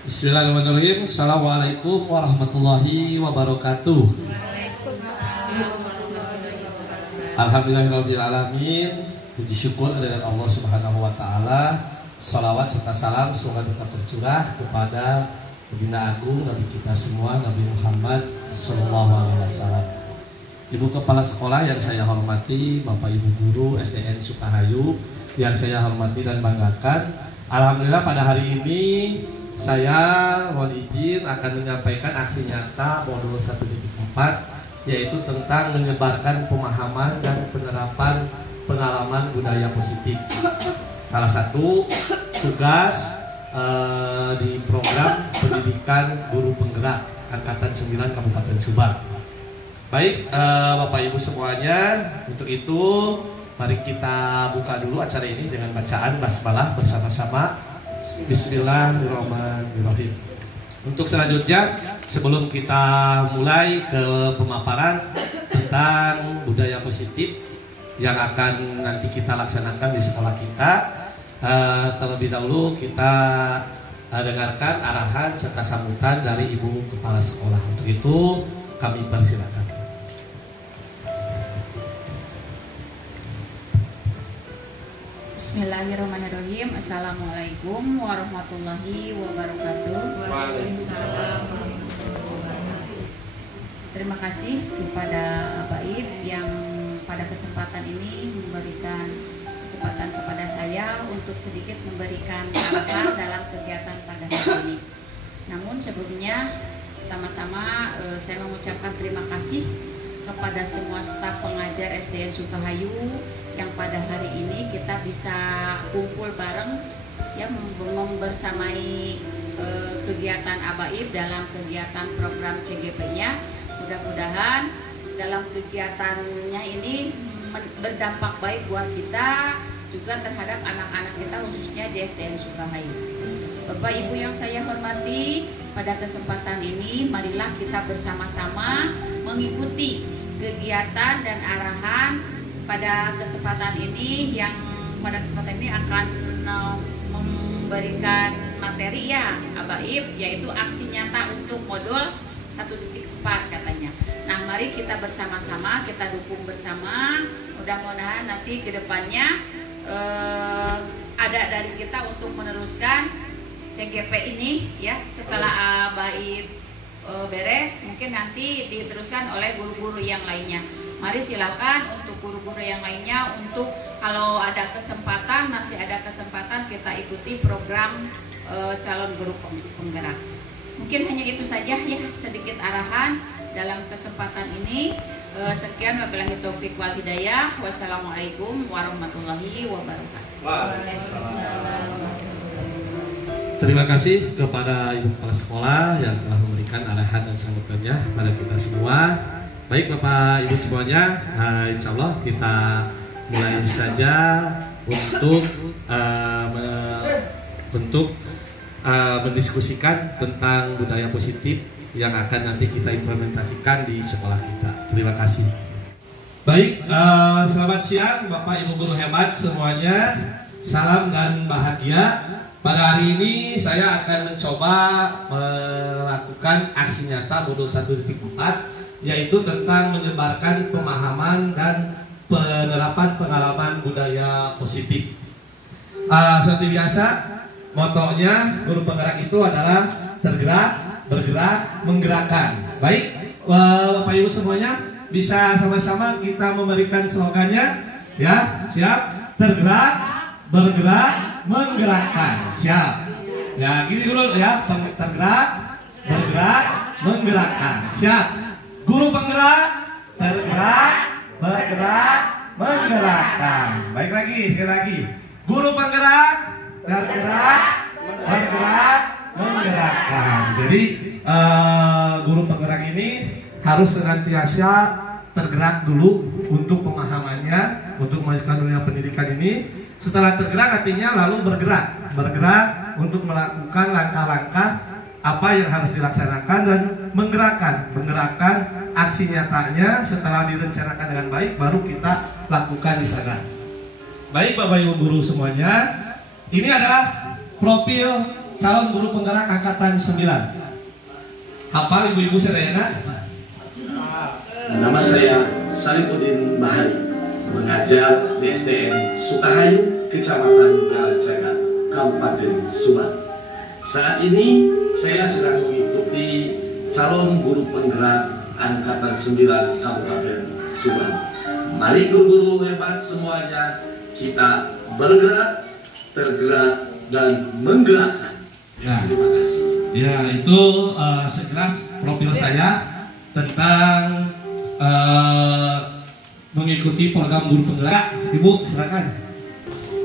Bismillahirrahmanirrahim. Assalamualaikum warahmatullahi wabarakatuh. Alhamdulillahirrahmanirrahim. Puji syukur dengan Allah Subhanahu wa Ta'ala. Salawat serta salam semoga tetap tercurah kepada Baginda Agung Nabi kita semua, Nabi Muhammad Sallallahu Alaihi Wasallam. Ibu Kepala Sekolah yang saya hormati, Bapak Ibu Guru SDN Sukahayu yang saya hormati dan banggakan. Alhamdulillah pada hari ini saya mohon izin akan menyampaikan aksi nyata modul 1.4, yaitu tentang menyebarkan pemahaman dan penerapan pengalaman budaya positif. Salah satu tugas di program pendidikan guru penggerak Angkatan 9 Kabupaten Subang. Baik, Bapak Ibu semuanya, untuk itu mari kita buka dulu acara ini dengan bacaan basmalah bersama-sama. Bismillahirrahmanirrahim. Untuk selanjutnya, sebelum kita mulai ke pemaparan tentang budaya positif yang akan nanti kita laksanakan di sekolah kita, terlebih dahulu kita dengarkan arahan serta sambutan dari Ibu Kepala Sekolah. Untuk itu kami persilakan. Bismillahirrahmanirrahim. Assalamualaikum warahmatullahi wabarakatuh. Waalaikumsalam. Terima kasih kepada Baib yang pada kesempatan ini memberikan kesempatan kepada saya untuk sedikit memberikan arahan dalam kegiatan pada hari ini. Namun sebelumnya, pertama-tama saya mengucapkan terima kasih kepada semua staf pengajar SDN Sukahayu yang pada hari ini kita bisa kumpul bareng ya, membersamai kegiatan Abaib dalam kegiatan program CGP-nya. Mudah-mudahan dalam kegiatannya ini berdampak baik buat kita juga terhadap anak-anak kita khususnya di SDN Sukahayu. Bapak Ibu yang saya hormati, pada kesempatan ini marilah kita bersama-sama mengikuti kegiatan dan arahan pada kesempatan ini yang pada kesempatan ini akan memberikan materi ya Abaib, yaitu aksi nyata untuk modul 1.4 katanya. Nah, mari kita bersama-sama, kita dukung bersama. Mudah-mudahan nanti ke depannya ada dari kita untuk meneruskan CGP ini ya, setelah Abaib beres, mungkin nanti diteruskan oleh guru-guru yang lainnya. Mari silakan untuk guru-guru yang lainnya, untuk kalau ada kesempatan, masih ada kesempatan kita ikuti program calon guru penggerak. Mungkin hanya itu saja ya, sedikit arahan dalam kesempatan ini. Sekian, wabillahi taufiq wal hidayah. Wassalamualaikum warahmatullahi wabarakatuh. Terima kasih kepada Ibu Kepala Sekolah yang telah memberikan arahan dan sambutannya pada kita semua. Baik Bapak Ibu semuanya, insya Allah kita mulai saja untuk mendiskusikan tentang budaya positif yang akan nanti kita implementasikan di sekolah kita. Terima kasih. Baik, selamat siang Bapak Ibu guru hebat semuanya. Salam dan bahagia. Pada hari ini saya akan mencoba melakukan aksi nyata modul 1.4, yaitu tentang menyebarkan pemahaman dan penerapan pengalaman budaya positif. Seperti biasa, motonya guru penggerak itu adalah tergerak, bergerak, menggerakkan. Baik, Bapak Ibu semuanya bisa sama-sama kita memberikan slogannya, ya, siap? Tergerak, bergerak, menggerakkan. Siap. Ya, gini dulu ya, tergerak, bergerak, menggerakkan. Siap. Guru penggerak, tergerak, bergerak, menggerakkan. Baik lagi, sekali lagi. Guru penggerak, tergerak, bergerak, menggerakkan. Jadi guru penggerak ini harus senantiasa tergerak dulu untuk pemahamannya, untuk memajukan dunia pendidikan ini. Setelah tergerak artinya lalu bergerak untuk melakukan langkah-langkah apa yang harus dilaksanakan dan menggerakkan aksi nyatanya. Setelah direncanakan dengan baik baru kita lakukan di sana. Baik Bapak Ibu guru semuanya, ini adalah profil calon guru penggerak angkatan 9. Hafal ibu-ibu sedayana? Nama saya Sarifuddin Bahari, mengajar di SDN Sukahayu, Kecamatan Garajagat, Kabupaten Subang. Saat ini saya sedang mengikuti calon guru penggerak angkatan 9 Kabupaten Subang. Mari guru-guru hebat semuanya, kita bergerak, tergerak, dan menggerakkan. Ya. Terima kasih. Ya, itu sekilas profil saya tentang mengikuti program guru penggerak. Ibu, silakan.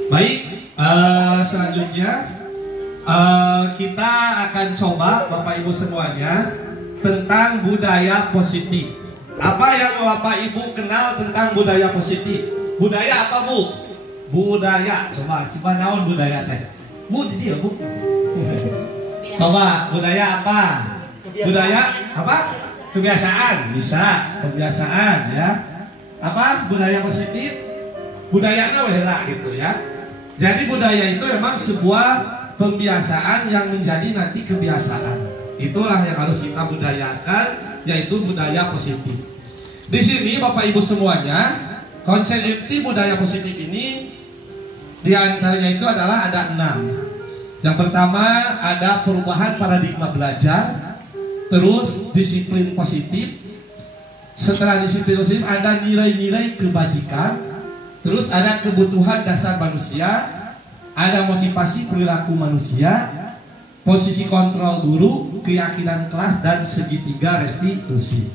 Baik, selanjutnya kita akan coba Bapak Ibu semuanya tentang budaya positif. Apa yang Bapak Ibu kenal tentang budaya positif? Budaya apa, Bu? Budaya. Coba naon budaya teh? Bu, di dia, Bu. Coba budaya apa? Budaya apa? Kebiasaan. Bisa kebiasaan ya. Apa budaya positif? Budayanya beda gitu ya. Jadi budaya itu memang sebuah pembiasaan yang menjadi nanti kebiasaan. Itulah yang harus kita budayakan, yaitu budaya positif. Di sini Bapak Ibu semuanya, konsep inti budaya positif ini diantaranya itu adalah ada 6. Yang pertama ada perubahan paradigma belajar, terus disiplin positif. Setelah disiplin positif ada nilai-nilai kebajikan, terus ada kebutuhan dasar manusia, ada motivasi perilaku manusia, posisi kontrol guru, keyakinan kelas, dan segitiga restitusi.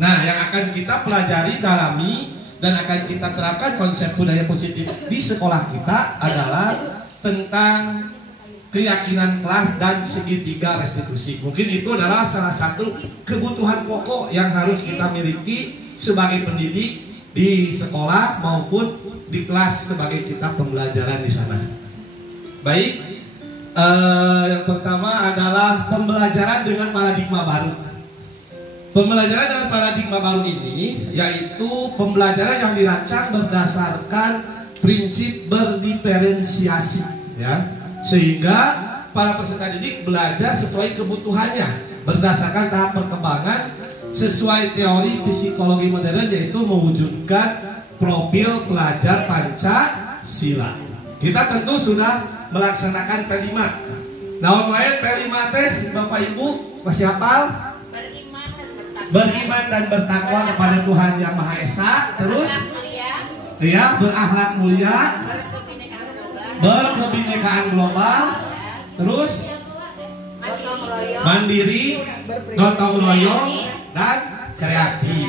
Nah, yang akan kita pelajari, dalami, dan akan kita terapkan konsep budaya positif di sekolah kita adalah tentang keyakinan kelas dan segitiga restitusi. Mungkin itu adalah salah satu kebutuhan pokok yang harus kita miliki sebagai pendidik di sekolah maupun di kelas sebagai kita pembelajaran di sana. Baik, yang pertama adalah pembelajaran dengan paradigma baru. Pembelajaran dengan paradigma baru ini yaitu pembelajaran yang dirancang berdasarkan prinsip berdiferensiasi, ya. Sehingga para peserta didik belajar sesuai kebutuhannya berdasarkan tahap perkembangan sesuai teori psikologi modern, yaitu mewujudkan profil pelajar Pancasila. Kita tentu sudah melaksanakan P5. Naon wae P5 teh Bapak Ibu masih hafal? Beriman dan bertakwa kepada Tuhan Yang Maha Esa, terus ya berakhlak mulia, berkebinekaan global, terus mandiri, gotong royong, dan kreatif,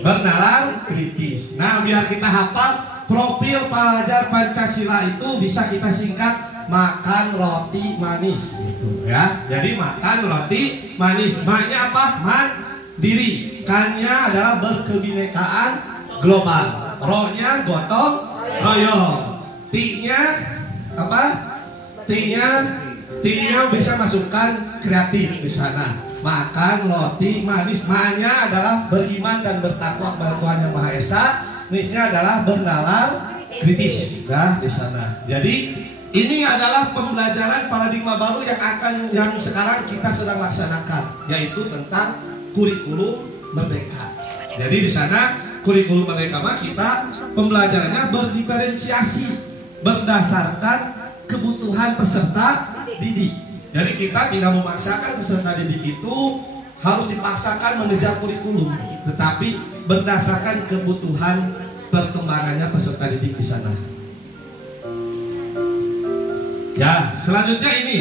bernalar kritis. Nah, biar kita hafal profil pelajar Pancasila itu bisa kita singkat makan roti manis gitu ya. Jadi makan roti manis. Ma-nya apa? Mandiri. Kan-nya adalah berkebinekaan global. Ro-nya gotong royong. T-nya apa? T-nya bisa masukkan kreatif di sana. Makan roti manis. Ma-nya adalah beriman dan bertakwa kepada Tuhan Yang Maha Esa. Nis-nya adalah bernalar kritis, nah di sana. Jadi ini adalah pembelajaran paradigma baru yang sekarang kita sedang laksanakan, yaitu tentang kurikulum merdeka. Jadi di sana kurikulum merdeka kita pembelajarannya berdiferensiasi berdasarkan kebutuhan peserta didik. Jadi kita tidak memaksakan peserta didik itu harus dipaksakan mengejar kurikulum, tetapi berdasarkan kebutuhan perkembangannya peserta didik di sana. Ya, selanjutnya ini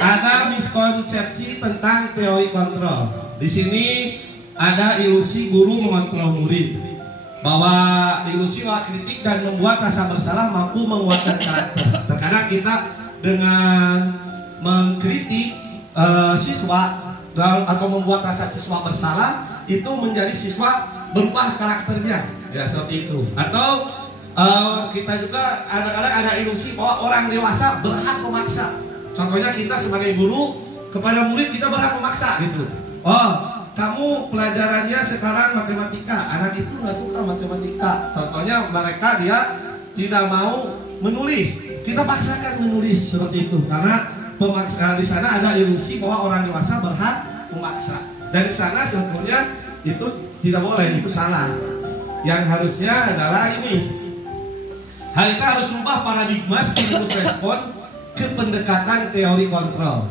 ada miskonsepsi tentang teori kontrol. Di sini ada ilusi guru mengontrol murid, bahwa ilusi olah kritik dan membuat rasa bersalah mampu menguatkan karakter. Terkadang kita dengan mengkritik siswa atau membuat rasa siswa bersalah itu menjadi siswa berubah karakternya, ya seperti itu. Atau kita juga kadang-kadang ada ilusi bahwa orang dewasa berhak memaksa. Contohnya kita sebagai guru kepada murid kita berhak memaksa gitu. Oh, kamu pelajarannya sekarang matematika, anak itu nggak suka matematika. Contohnya mereka dia tidak mau menulis, kita paksakan menulis seperti itu karena di sana ada ilusi bahwa orang dewasa berhak memaksa. Dan di sana sebetulnya itu tidak boleh, itu salah. Yang harusnya adalah ini. Hal itu harus merubah paradigma stimulus respon ke pendekatan teori kontrol.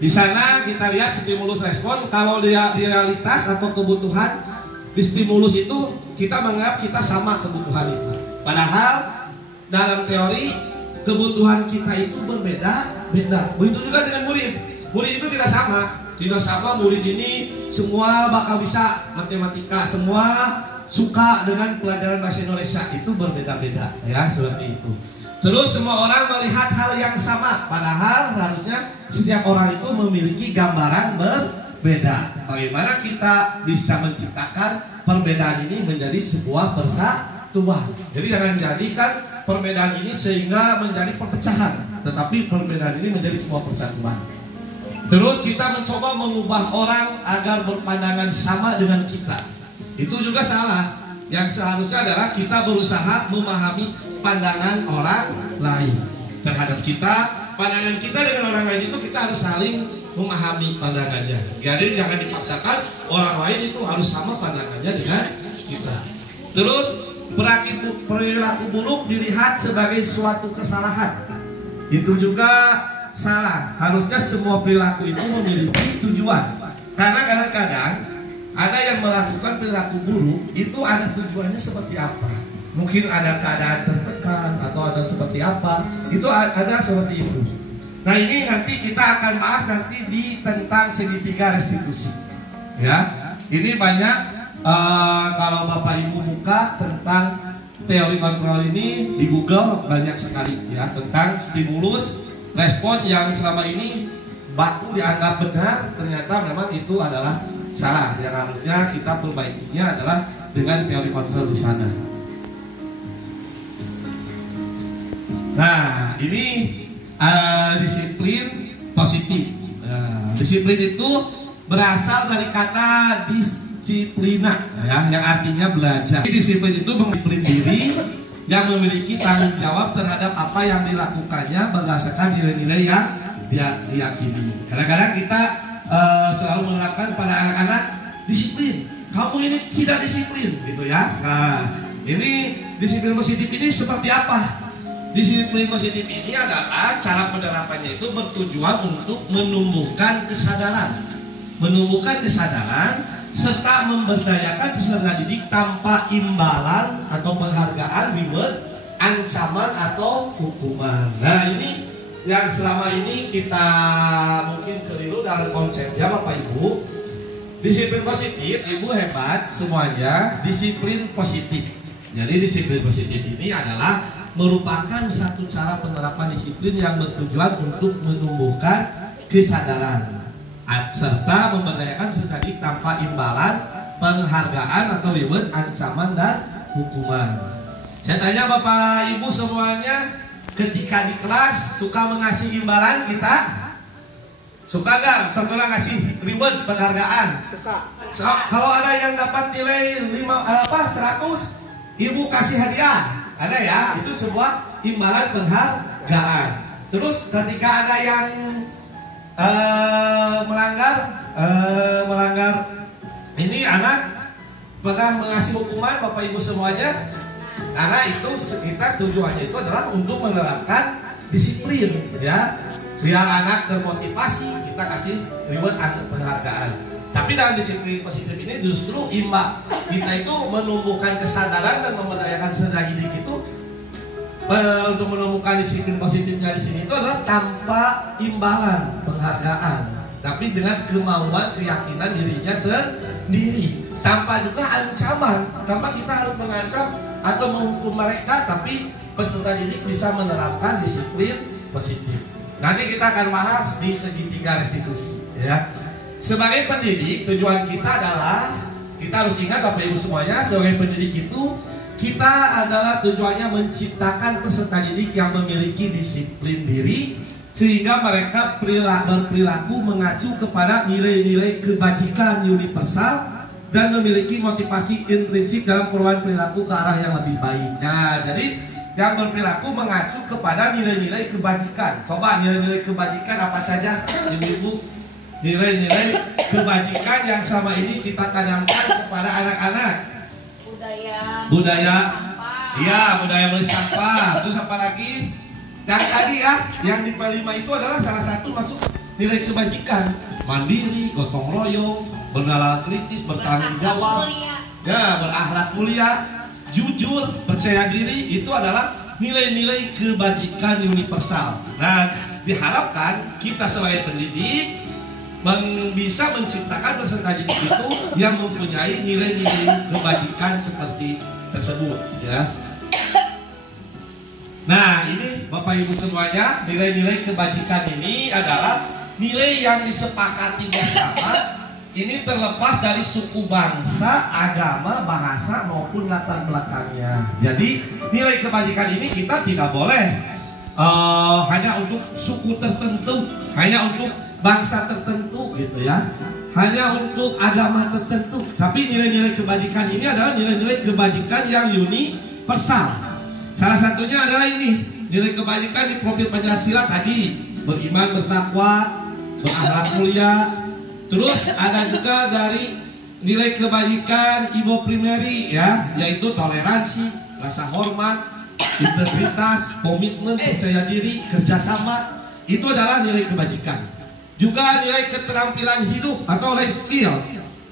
Di sana kita lihat stimulus respon, kalau dia di realitas atau kebutuhan di stimulus itu kita menganggap kita sama kebutuhan itu. Padahal dalam teori kebutuhan kita itu berbeda-beda. Begitu juga dengan murid. Murid itu tidak sama. Tidak sama murid ini semua bakal bisa matematika, semua suka dengan pelajaran bahasa Indonesia, itu berbeda-beda ya, seperti itu. Terus semua orang melihat hal yang sama, padahal harusnya setiap orang itu memiliki gambaran berbeda. Bagaimana kita bisa menciptakan perbedaan ini menjadi sebuah persatuan. Jadi jangan jadikan perbedaan ini sehingga menjadi perpecahan, tetapi perbedaan ini menjadi sebuah persatuan. Terus kita mencoba mengubah orang agar berpandangan sama dengan kita. Itu juga salah. Yang seharusnya adalah kita berusaha memahami pandangan orang lain terhadap kita. Pandangan kita dengan orang lain itu kita harus saling memahami pandangannya. Jadi jangan dipaksakan orang lain itu harus sama pandangannya dengan kita. Terus perilaku buruk dilihat sebagai suatu kesalahan. Itu juga salah. Harusnya semua perilaku itu memiliki tujuan. Karena kadang-kadang ada yang melakukan perilaku buruk itu ada tujuannya seperti apa. Mungkin ada keadaan tertekan atau ada seperti apa. Itu ada seperti itu. Nah ini nanti kita akan bahas nanti di tentang segitiga restitusi. Ya, ini banyak kalau Bapak Ibu buka tentang teori kontrol ini di Google banyak sekali ya tentang stimulus respon yang selama ini baku dianggap benar, ternyata memang itu adalah salah. Yang harusnya kita perbaikinya adalah dengan teori kontrol di sana. Nah, ini disiplin positif. Disiplin itu berasal dari kata disiplina, ya, yang artinya belajar. Disiplin itu mendisiplin diri yang memiliki tanggung jawab terhadap apa yang dilakukannya berdasarkan nilai-nilai yang dia diyakini. Kadang-kadang kita selalu menerapkan pada anak-anak disiplin. Kamu ini tidak disiplin, gitu ya. Nah, ini disiplin positif ini seperti apa? Disiplin positif ini adalah cara penerapannya itu bertujuan untuk menumbuhkan kesadaran, serta memberdayakan peserta didik tanpa imbalan atau penghargaan, reward, ancaman atau hukuman. Nah ini yang selama ini kita mungkin keliru dalam konsepnya Bapak Ibu. Disiplin positif, Ibu hebat semuanya, disiplin positif. Jadi disiplin positif ini adalah merupakan satu cara penerapan disiplin yang bertujuan untuk menumbuhkan kesadaran serta memberdayakan peserta didik tanpa imbalan, penghargaan atau reward, ancaman dan hukuman. Saya tanya Bapak Ibu semuanya, ketika di kelas suka mengasih imbalan kita? Suka gak? Setelah ngasih reward, penghargaan? So, kalau ada yang dapat nilai 100, Ibu kasih hadiah. Ada ya? Itu sebuah imbalan penghargaan. Terus ketika ada yang melanggar ini anak pernah mengasih hukuman Bapak Ibu semuanya, karena itu kita tujuannya itu adalah untuk menerapkan disiplin ya, biar anak termotivasi, kita kasih reward atau penghargaan. Tapi dalam disiplin positif ini justru kita itu menumbuhkan kesadaran dan memberdayakan peserta didik itu untuk menemukan disiplin positifnya di sini itu adalah tanpa imbalan penghargaan, tapi dengan kemauan keyakinan dirinya sendiri, tanpa juga ancaman, tanpa kita harus mengancam atau menghukum mereka, tapi peserta didik bisa menerapkan disiplin positif. Nanti kita akan bahas di segitiga restitusi ya. Sebagai pendidik, tujuan kita adalah, kita harus ingat Bapak Ibu semuanya, sebagai pendidik itu kita adalah tujuannya menciptakan peserta didik yang memiliki disiplin diri, sehingga mereka berperilaku mengacu kepada nilai-nilai kebajikan universal dan memiliki motivasi intrinsik dalam perubahan perilaku ke arah yang lebih baik. Nah, jadi yang berperilaku mengacu kepada nilai-nilai kebajikan. Coba nilai-nilai kebajikan apa saja, ibu-ibu? Nilai-nilai kebajikan yang selama ini kita tanamkan kepada anak-anak. Budaya, iya, budaya beli sampah. Terus apa lagi? Yang tadi ya, yang di P5 itu adalah salah satu masuk nilai kebajikan. Mandiri, gotong royong, bernalar kritis, bertanggung jawab, ya, berakhlak mulia, jujur, percaya diri. Itu adalah nilai-nilai kebajikan universal. Nah, diharapkan kita sebagai pendidik bisa menciptakan peserta didik itu yang mempunyai nilai-nilai kebajikan seperti tersebut, ya. Nah, ini Bapak Ibu semuanya, nilai-nilai kebajikan ini adalah nilai yang disepakati bersama. Ini terlepas dari suku bangsa, agama, bahasa maupun latar belakangnya. Jadi nilai kebajikan ini kita tidak boleh hanya untuk suku tertentu, hanya untuk bangsa tertentu gitu ya, hanya untuk agama tertentu. Tapi nilai-nilai kebajikan ini adalah nilai-nilai kebajikan yang universal. Salah satunya adalah ini, nilai kebajikan di profil Pancasila tadi, beriman, bertakwa, berakhlak mulia. Terus ada juga dari nilai kebajikan Ibo Primeri ya, yaitu toleransi, rasa hormat, integritas, komitmen, percaya diri, kerjasama. Itu adalah nilai kebajikan. Juga nilai keterampilan hidup atau life skill.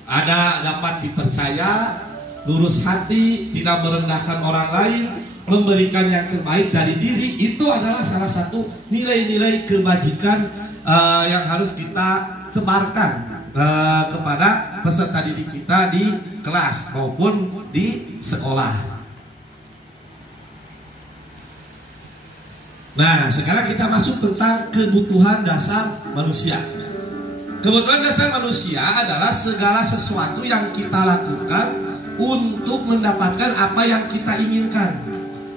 Ada dapat dipercaya, lurus hati, tidak merendahkan orang lain, memberikan yang terbaik dari diri. Itu adalah salah satu nilai-nilai kebajikan yang harus kita tebarkan kepada peserta didik kita di kelas maupun di sekolah. Nah, sekarang kita masuk tentang kebutuhan dasar manusia. Kebutuhan dasar manusia adalah segala sesuatu yang kita lakukan untuk mendapatkan apa yang kita inginkan.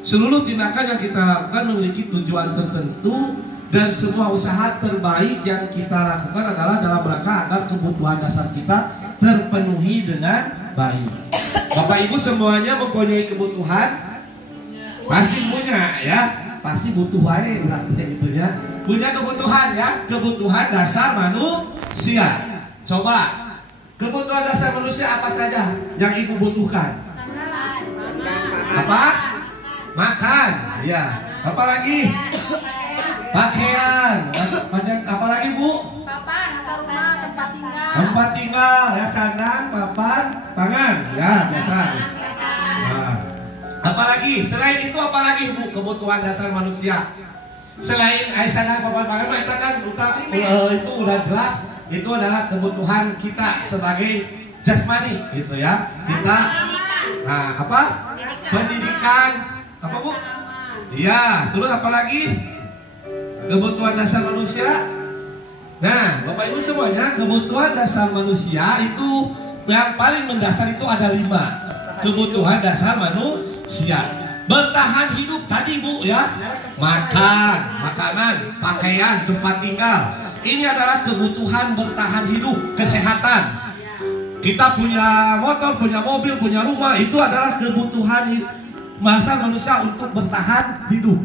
Seluruh tindakan yang kita lakukan memiliki tujuan tertentu, dan semua usaha terbaik yang kita lakukan adalah dalam rangka agar kebutuhan dasar kita terpenuhi dengan baik. Bapak Ibu semuanya mempunyai kebutuhan? Pasti punya ya. Pasti butuh wae gitu ya. Punya kebutuhan ya, kebutuhan dasar manusia. Coba, kebutuhan dasar manusia apa saja yang Ibu butuhkan? Apa? Makan, ya. Apa lagi? Pakaian. Apa lagi, Bu? Papan atau rumah, tempat tinggal. Tempat tinggal, ya, sandang, papan, pangan, ya, biasa. Nah. Apalagi selain itu, apalagi Bu kebutuhan dasar manusia selain sandang, papan, pangan? Itu kan itu udah jelas, itu adalah kebutuhan kita sebagai jasmani gitu ya. Kita apa? Pendidikan, apa Bu? Iya. Terus apalagi kebutuhan dasar manusia? Nah, Bapak Ibu semuanya, kebutuhan dasar manusia itu yang paling mendasar itu ada 5 kebutuhan dasar manusia. Bertahan hidup tadi Bu ya, makan, makanan, pakaian, tempat tinggal. Ini adalah kebutuhan bertahan hidup. Kesehatan, kita punya motor, punya mobil, punya rumah, itu adalah kebutuhan dasar manusia untuk bertahan hidup.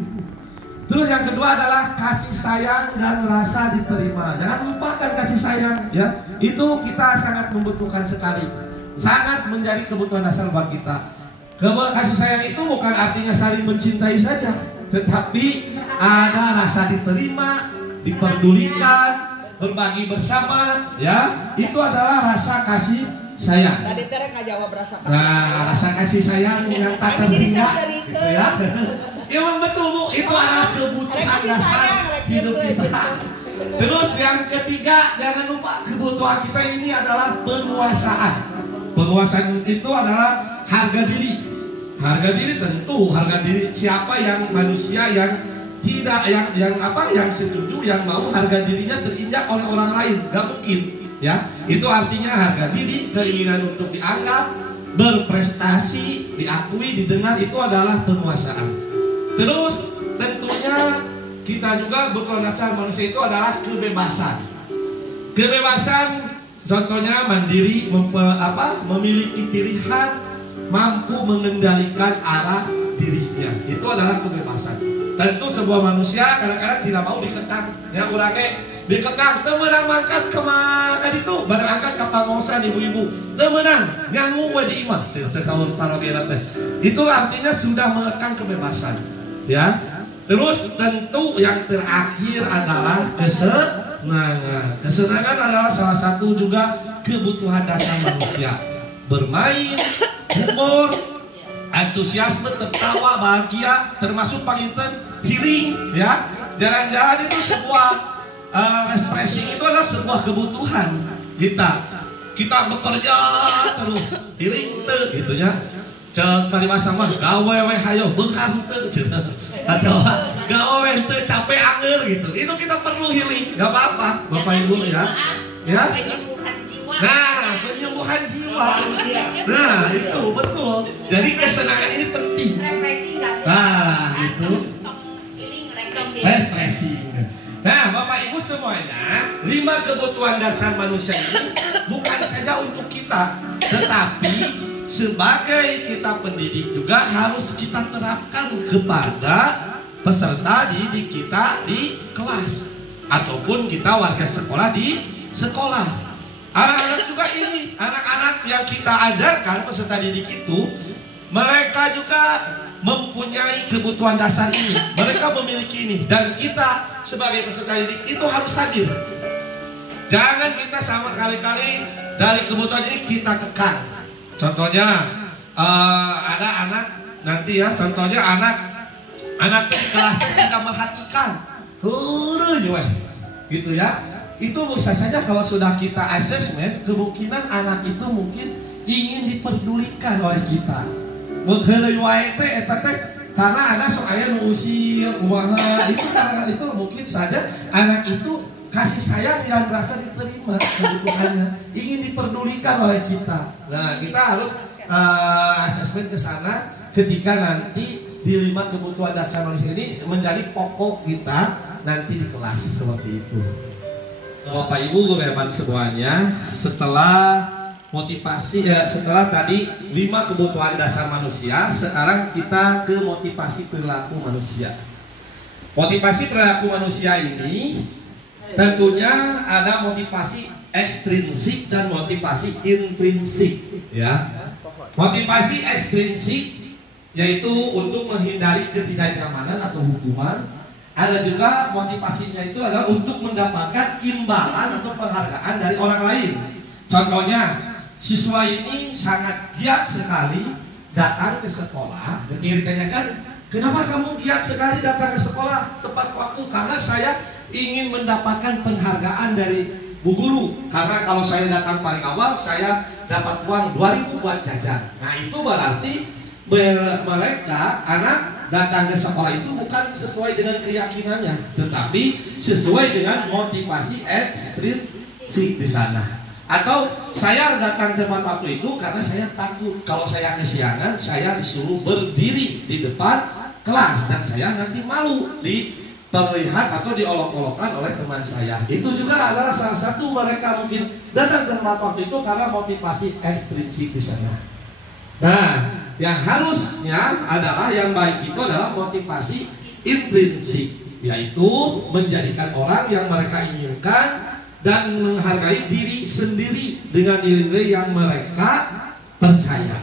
Terus yang kedua adalah kasih sayang dan rasa diterima. Jangan lupakan kasih sayang ya, itu kita sangat membutuhkan sekali, sangat menjadi kebutuhan dasar buat kita. Kasih sayang itu bukan artinya saling mencintai saja, tetapi ada rasa diterima, diperdulikan, berbagi bersama, ya. Itu adalah rasa kasih sayang. Tadi Tere nggak jawab rasa kasih sayang. Nah, rasa kasih sayang yang tak terhingga, gitu ya. Memang betul Bu, itu adalah kebutuhan dasar hidup kita. Terus yang ketiga, jangan lupa kebutuhan kita ini adalah penguasaan. Penguasaan itu adalah harga diri. Harga diri tentu, harga diri siapa yang manusia yang tidak yang setuju, yang mau harga dirinya terinjak oleh orang lain, gak mungkin ya. Itu artinya harga diri, keinginan untuk dianggap, berprestasi, diakui, didengar, itu adalah penguasaan. Terus tentunya kita juga kebutuhan dasar manusia itu adalah kebebasan. Kebebasan contohnya mandiri, memiliki pilihan, mampu mengendalikan arah dirinya. Itu adalah kebebasan. Tentu sebuah manusia kadang-kadang tidak mau dikekang. Ya urangnya dikekang, temenang mangkat kemana itu, barang angkat ke pangosan ibu-ibu, temenang nyangu wa di imah, cekawun parogerat teh. Itu artinya sudah mengekang kebebasan. Ya. Terus tentu yang terakhir adalah kesenangan. Kesenangan adalah salah satu juga kebutuhan dasar manusia. Bermain, humor, antusiasme, tertawa, bahagia, termasuk panginten healing, ya. Jalan-jalan itu sebuah refreshing, itu adalah sebuah kebutuhan kita. Kita bekerja terus healing gitu ya. Cek paribasa mah gawe we hayo beunghar teu cenah. Atau gawe teu capek anger gitu. Itu kita perlu healing, enggak apa-apa, Bapak Ibu ya. Ya. Nah, penyembuhan jiwa. Nah, itu betul. Jadi kesenangan ini penting. Nah, itu refreshing. Nah, Bapak Ibu semuanya, 5 kebutuhan dasar manusia ini bukan saja untuk kita, tetapi sebagai kita pendidik juga harus kita terapkan kepada peserta didik kita di kelas ataupun kita warga sekolah di sekolah. Anak-anak juga ini, anak-anak yang kita ajarkan peserta didik itu, mereka juga mempunyai kebutuhan dasar ini. Mereka memiliki ini, dan kita sebagai peserta didik itu harus hadir. Jangan kita sama kali-kali dari kebutuhan ini kita kekang. Contohnya ada anak nanti ya, contohnya anak di kelasnya tidak memperhatikan, gitu ya. Itu bisa saja kalau sudah kita asesmen, kemungkinan anak itu mungkin ingin diperdulikan oleh kita. Karena ada soalnya mengusir, itu karena itu mungkin saja anak itu kasih sayang yang merasa diterima kebutuhannya, ingin diperdulikan oleh kita. Nah, kita harus asesmen ke sana ketika nanti di 5 kebutuhan dasar manusia ini menjadi pokok kita nanti di kelas seperti itu. Bapak Ibu guru hebat semuanya, setelah motivasi setelah tadi 5 kebutuhan dasar manusia, sekarang kita ke motivasi perilaku manusia. Motivasi perilaku manusia ini tentunya ada motivasi ekstrinsik dan motivasi intrinsik, ya. Motivasi ekstrinsik yaitu untuk menghindari ketidaknyamanan atau hukuman. Ada juga motivasinya itu adalah untuk mendapatkan imbalan atau penghargaan dari orang lain. Contohnya, siswa ini sangat giat sekali datang ke sekolah. Ketika ditanyakan, kenapa kamu giat sekali datang ke sekolah tepat waktu? Karena saya ingin mendapatkan penghargaan dari Bu Guru. Karena kalau saya datang paling awal, saya dapat uang 2.000 buat jajan. Nah, itu berarti mereka anak datang ke sekolah itu bukan sesuai dengan keyakinannya, tetapi sesuai dengan motivasi ekstrinsik di sana. Atau saya datang tepat waktu itu karena saya takut kalau saya kesiangan, saya disuruh berdiri di depan kelas dan saya nanti malu terlihat atau diolok-olokkan oleh teman saya. Itu juga adalah salah satu mereka mungkin datang tepat waktu itu karena motivasi ekstrinsik di sana. Nah, yang harusnya adalah yang baik itu adalah motivasi intrinsik, yaitu menjadikan orang yang mereka inginkan dan menghargai diri sendiri dengan nilai yang mereka percaya.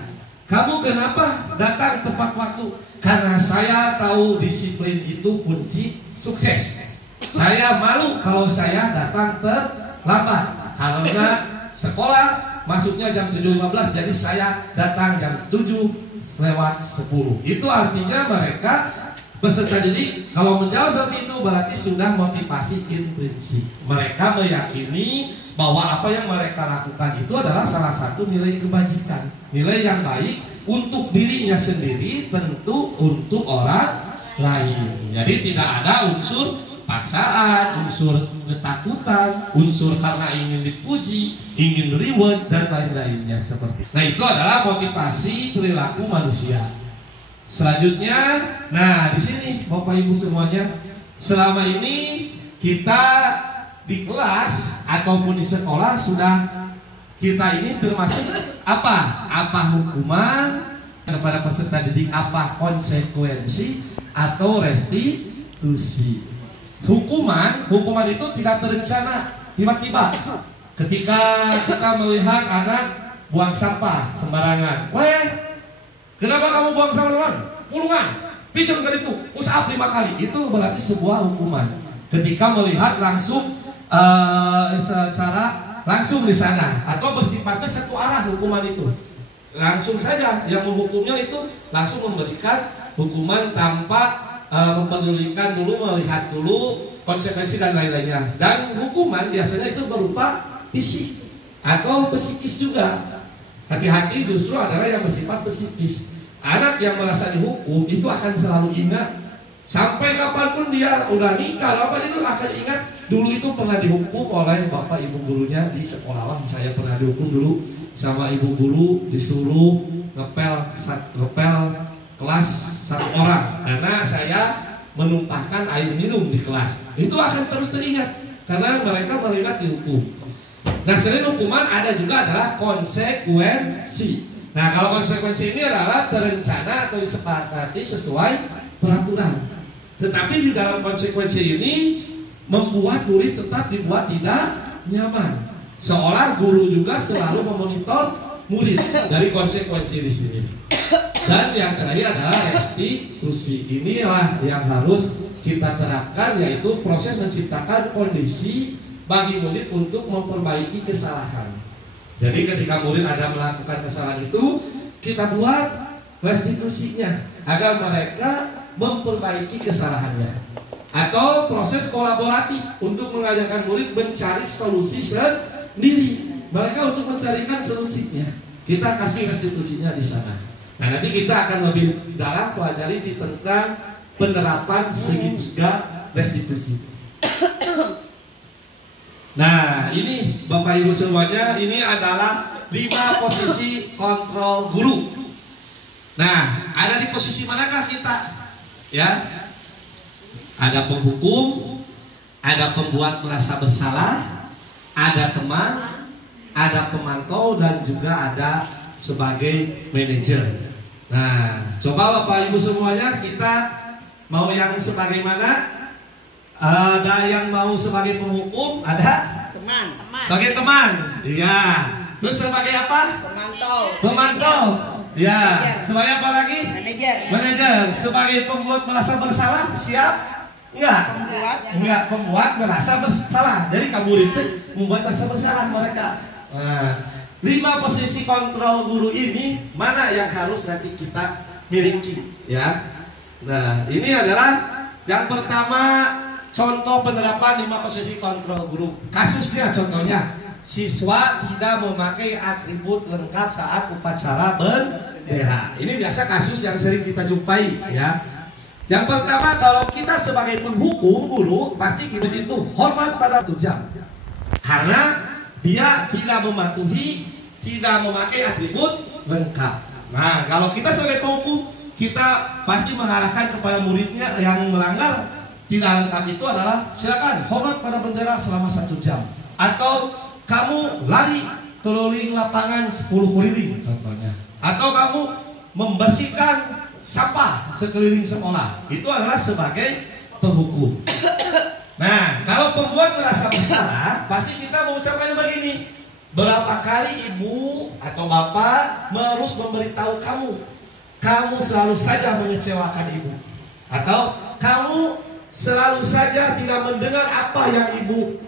Kamu kenapa datang tepat waktu? Karena saya tahu disiplin itu kunci sukses. Saya malu kalau saya datang terlambat karena sekolah masuknya jam 7.15, jadi saya datang jam 7:10. Itu artinya mereka peserta didik kalau menjawab seperti itu berarti sudah motivasi intrinsik. Mereka meyakini bahwa apa yang mereka lakukan itu adalah salah satu nilai kebajikan, nilai yang baik untuk dirinya sendiri, tentu untuk orang lain. Jadi tidak ada unsur paksaan, unsur ketakutan, unsur karena ingin dipuji, ingin reward dan lain-lainnya seperti. Nah, itu adalah motivasi perilaku manusia. Selanjutnya, nah di sini Bapak Ibu semuanya, selama ini kita di kelas ataupun di sekolah sudah kita ini termasuk apa? Apa hukuman, kepada peserta didik apa konsekuensi atau restitusi. Hukuman itu tidak terencana, tiba-tiba. Ketika kita melihat anak buang sampah sembarangan, weh, kenapa kamu buang sampah sembarangan? Pulungan, pinjam ke itu, usap 5 kali. Itu berarti sebuah hukuman. Ketika melihat langsung secara langsung di sana, atau bersifatnya satu arah hukuman itu, langsung saja yang menghukumnya itu langsung memberikan hukuman tanpa mempedulikan dulu, melihat dulu konsekuensi dan lain-lainnya. Dan hukuman biasanya itu berupa fisik atau psikis juga. Hati-hati, justru adalah yang bersifat psikis. Anak yang merasa dihukum itu akan selalu ingat sampai kapanpun dia udah nikah, apa itu akan ingat dulu itu pernah dihukum oleh bapak ibu gurunya di sekolah. Saya pernah dihukum dulu sama ibu guru, disuruh ngepel kelas 1 orang karena saya menumpahkan air minum di kelas. Itu akan terus teringat karena mereka melihat dihukum. Nah, selain hukuman ada juga adalah konsekuensi. Nah, kalau konsekuensi ini adalah terencana atau disepakati sesuai peraturan. Tetapi di dalam konsekuensi ini membuat murid tetap dibuat tidak nyaman. Seolah guru juga selalu memonitor murid dari konsekuensi di sini. Dan yang terakhir adalah restitusi. Inilah yang harus kita terapkan, yaitu proses menciptakan kondisi bagi murid untuk memperbaiki kesalahan. Jadi ketika murid ada melakukan kesalahan itu, kita buat restitusinya agar mereka memperbaiki kesalahannya. Atau proses kolaboratif untuk mengajarkan murid mencari solusi sendiri. Mereka untuk mencarikan solusinya, kita kasih restitusinya di sana. Nah, nanti kita akan lebih dalam pelajari di tentang penerapan segitiga restitusi. Nah, ini Bapak Ibu semuanya, ini adalah 5 posisi kontrol guru. Nah, ada di posisi manakah kita? Ya, ada penghukum, ada pembuat merasa bersalah, ada teman, ada pemantau, dan juga ada sebagai manajer. Nah, coba Bapak Ibu semuanya, kita mau yang sebagai mana? Ada yang mau sebagai penghukum, ada? Teman. Sebagai teman, iya. Terus sebagai apa? Pemantau. Ya, sebagai apa lagi? Manajer. Sebagai pembuat merasa bersalah, siap? Enggak, pembuat merasa bersalah. Jadi kamu itu membuat merasa bersalah mereka. Nah, 5 posisi kontrol guru ini mana yang harus nanti kita miliki, ya? Nah, ini adalah yang pertama, contoh penerapan 5 posisi kontrol guru. Kasusnya contohnya, siswa tidak memakai atribut lengkap saat upacara bendera. Ini biasa kasus yang sering kita jumpai, ya. Yang pertama, kalau kita sebagai penghukum guru, pasti kita itu hormat pada 1 jam. Karena dia tidak mematuhi, tidak memakai atribut lengkap. Nah, kalau kita sebagai penghukum, kita pasti mengarahkan kepada muridnya yang melanggar tidak lengkap itu adalah silakan hormat pada bendera selama 1 jam. Atau kamu lari keliling lapangan 10 keliling contohnya. Atau kamu membersihkan sampah sekeliling sekolah. Itu adalah sebagai penghukum. Nah, kalau pembuat merasa bersalah, pasti kita mengucapkan begini. Berapa kali ibu atau bapak harus memberitahu kamu selalu saja mengecewakan ibu. Atau kamu selalu saja tidak mendengar apa yang ibu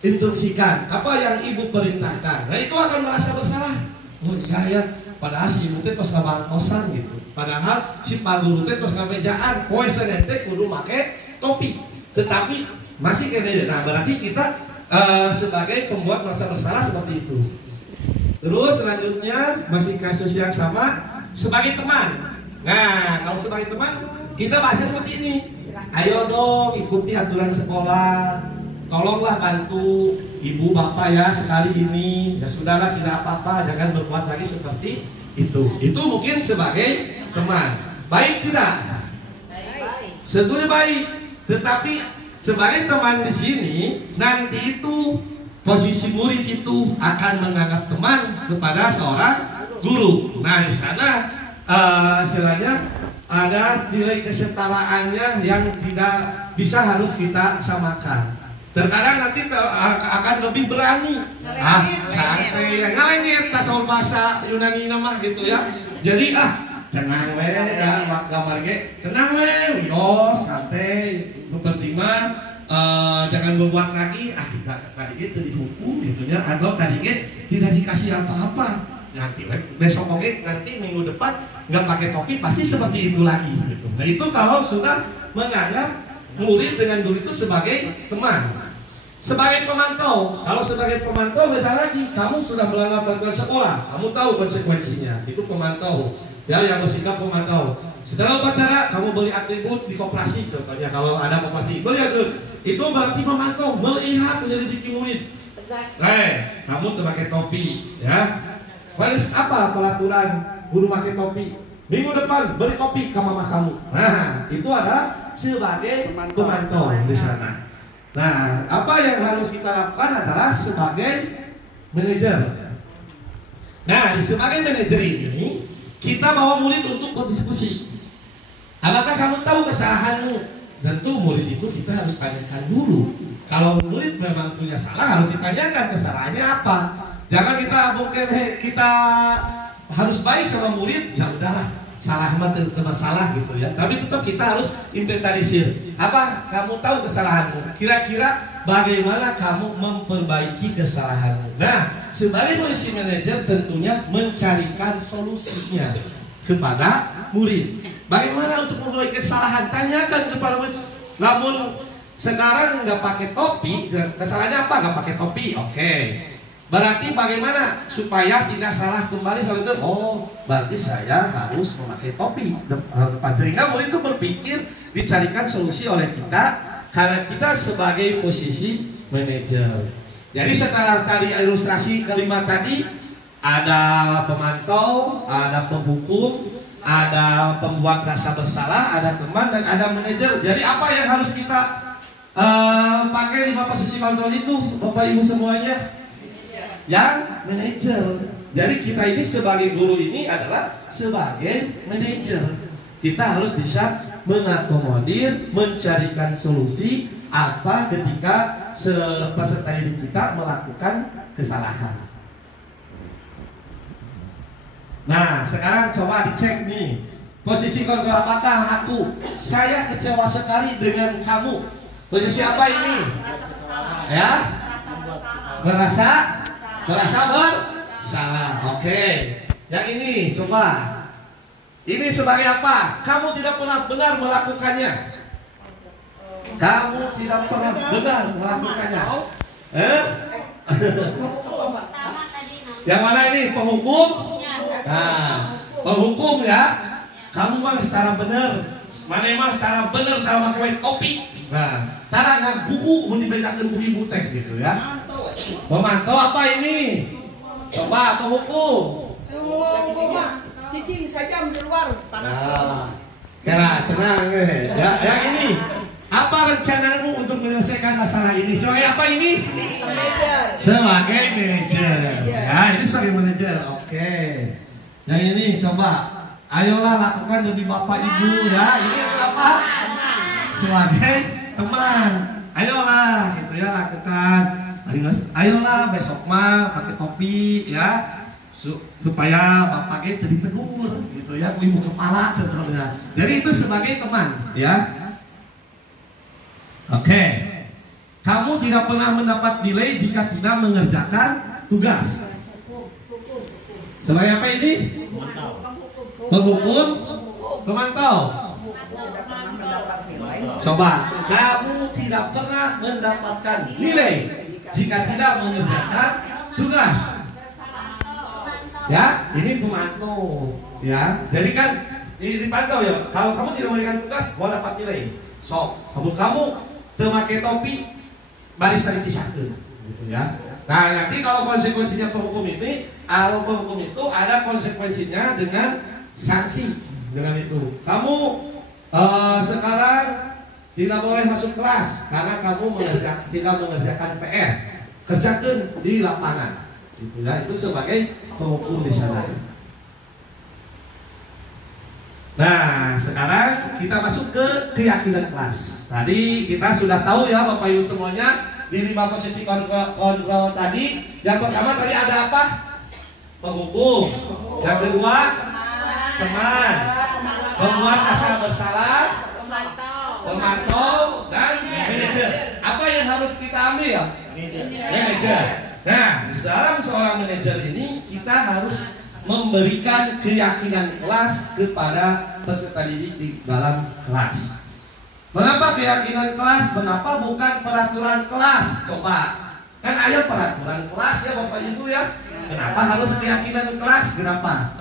instruksikan, apa yang ibu perintahkan. Nah, itu akan merasa bersalah. Oh iya ya, padahal si ibu teh tos ngabangkosan gitu. Padahal si pak guru teh tos ngamejaan, poe senete kudu make topi. Tetapi masih kene. Nah, berarti kita sebagai pembuat merasa bersalah seperti itu. Terus selanjutnya masih kasus yang sama sebagai teman. Nah, kalau sebagai teman kita bahasnya seperti ini. Ayo dong ikuti aturan sekolah. Tolonglah bantu ibu bapak ya sekali ini. Ya sudahlah, tidak apa-apa, jangan berbuat lagi seperti itu. Itu mungkin sebagai teman. Baik tidak? Baik. Sebetulnya baik. Tetapi sebagai teman di sini nanti itu posisi murid itu akan menganggap teman kepada seorang guru. Nah, di sana istilahnya ada nilai kesetaraannya yang tidak bisa harus kita samakan. Terkadang nanti akan lebih berani. Santai, ngalengit tasawuf bahasa Yunani nama gitu ya. Jadi tenang we ya, gambar ge tenang we, yos santai. Penting mah jangan berbuat lagi. Tadi gitu dihukum gitunya, atau tadi tidak dikasih apa-apa. Nanti besok nanti minggu depan nggak pakai topi pasti seperti itu lagi gitu. Nah itu kalau sudah menganggap murid dengan guru itu sebagai teman, sebagai pemantau. Kalau sebagai pemantau beda lagi, kamu sudah melanggar peraturan sekolah, kamu tahu konsekuensinya, itu pemantau ya, yang bersikap pemantau. Setelah upacara kamu beli atribut di koperasi, contohnya kalau ada koperasi beli atribut, itu berarti memantau, melihat, menyelidiki murid. Kamu tuh pakai topi ya. Apa peraturan guru pakai topi? Minggu depan beli topi ke mama kamu. Nah, itu ada sebagai pemantau di sana. Nah, apa yang harus kita lakukan adalah sebagai manajer. Nah, sebagai manajer ini kita bawa murid untuk berdiskusi. Apakah kamu tahu kesalahanmu? Tentu murid itu kita harus tanyakan dulu. Kalau murid memang punya salah, harus ditanyakan kesalahannya apa. Jangan kita mungkin kita harus baik sama murid, ya udahlah, salah mah tetap salah gitu ya. Tapi tetap kita harus inventarisir. Apa kamu tahu kesalahanmu? Kira-kira bagaimana kamu memperbaiki kesalahanmu? Nah, sebagai polisi manajer tentunya mencarikan solusinya kepada murid. Bagaimana untuk memperbaiki kesalahan? Tanyakan kepada murid. Namun sekarang nggak pakai topi, kesalahannya apa? Nggak pakai topi, oke. Berarti bagaimana supaya tidak salah kembali soal itu? Oh, berarti saya harus memakai topi depan. Sehingga murid itu berpikir dicarikan solusi oleh kita karena kita sebagai posisi manajer. Jadi setelah tadi ilustrasi kelima tadi, ada pemantau, ada penghukum, ada pembuat rasa bersalah, ada teman, dan ada manajer. Jadi apa yang harus kita pakai 5 posisi kontrol itu, Bapak Ibu semuanya? Yang manajer. Jadi kita ini sebagai guru ini adalah sebagai manajer. Kita harus bisa mengakomodir, mencarikan solusi apa ketika peserta didik kita melakukan kesalahan. Nah, sekarang coba dicek nih. Posisi kontrol apakah aku? Saya kecewa sekali dengan kamu. Posisi apa ini? Ya? Merasa bersalah. Oke. Yang ini coba. Ini sebagai apa? Kamu tidak pernah benar melakukannya. Kamu tidak pernah benar melakukannya. Yang mana ini? Penghukum? Nah, penghukum ya. Kamu mah secara benar. Mana emang secara benar kalau pakai topi. Nah, cara nggak buku mau dibedakan buku ibu teh gitu ya. Memantau apa ini? Coba penghukum. Cicing saja di luar panas. Kira tenang ya. Yang ini apa rencanamu untuk menyelesaikan masalah ini? Sebagai apa ini? Sebagai manajer. Ya, ini sebagai manajer. Oke. Yang ini coba. Ayolah lakukan demi bapak ibu ya. Ini apa? Sebagai teman. Ayolah gitu ya, lakukan. Ayolah besok mah pakai topi ya, supaya bapaknya jadi tegur gitu ya, ibu kepala contohnya. Jadi itu sebagai teman ya. Oke. Kamu tidak pernah mendapat nilai jika tidak mengerjakan tugas. Sebagai apa ini? Penghukum, pemantau. Coba, kamu tidak pernah mendapatkan nilai jika tidak mengerjakan tugas. Ya, ini pemantau. Ya, jadi kan dipantau ya. Kalau kamu tidak mengerjakan tugas, gua dapat nilai. So, kamu memakai topi, baris tadi dipisahkan, gitu ya. Nah, nanti kalau konsekuensinya penghukum ini, kalau penghukum itu ada konsekuensinya dengan sanksi dengan itu. Kamu sekarang tidak boleh masuk kelas karena kamu tidak mengerjakan PR. Kerjakan di lapangan. Gitu ya. Itu sebagai penghukum di sana. Nah, sekarang kita masuk ke keyakinan kelas. Tadi kita sudah tahu ya Bapak Ibu semuanya, di 5 posisi kontrol tadi. Yang pertama tadi ada apa? Penghukum. Yang kedua, teman. Membuat rasa bersalah, pemantau, dan manajer. Apa yang harus kita ambil ya? Manajer. Nah, dalam seorang manajer ini kita harus memberikan keyakinan kelas kepada peserta didik di dalam kelas. Mengapa keyakinan kelas? Mengapa bukan peraturan kelas? Coba, kan ada peraturan kelas ya Bapak Ibu ya. Kenapa harus keyakinan kelas? Kenapa?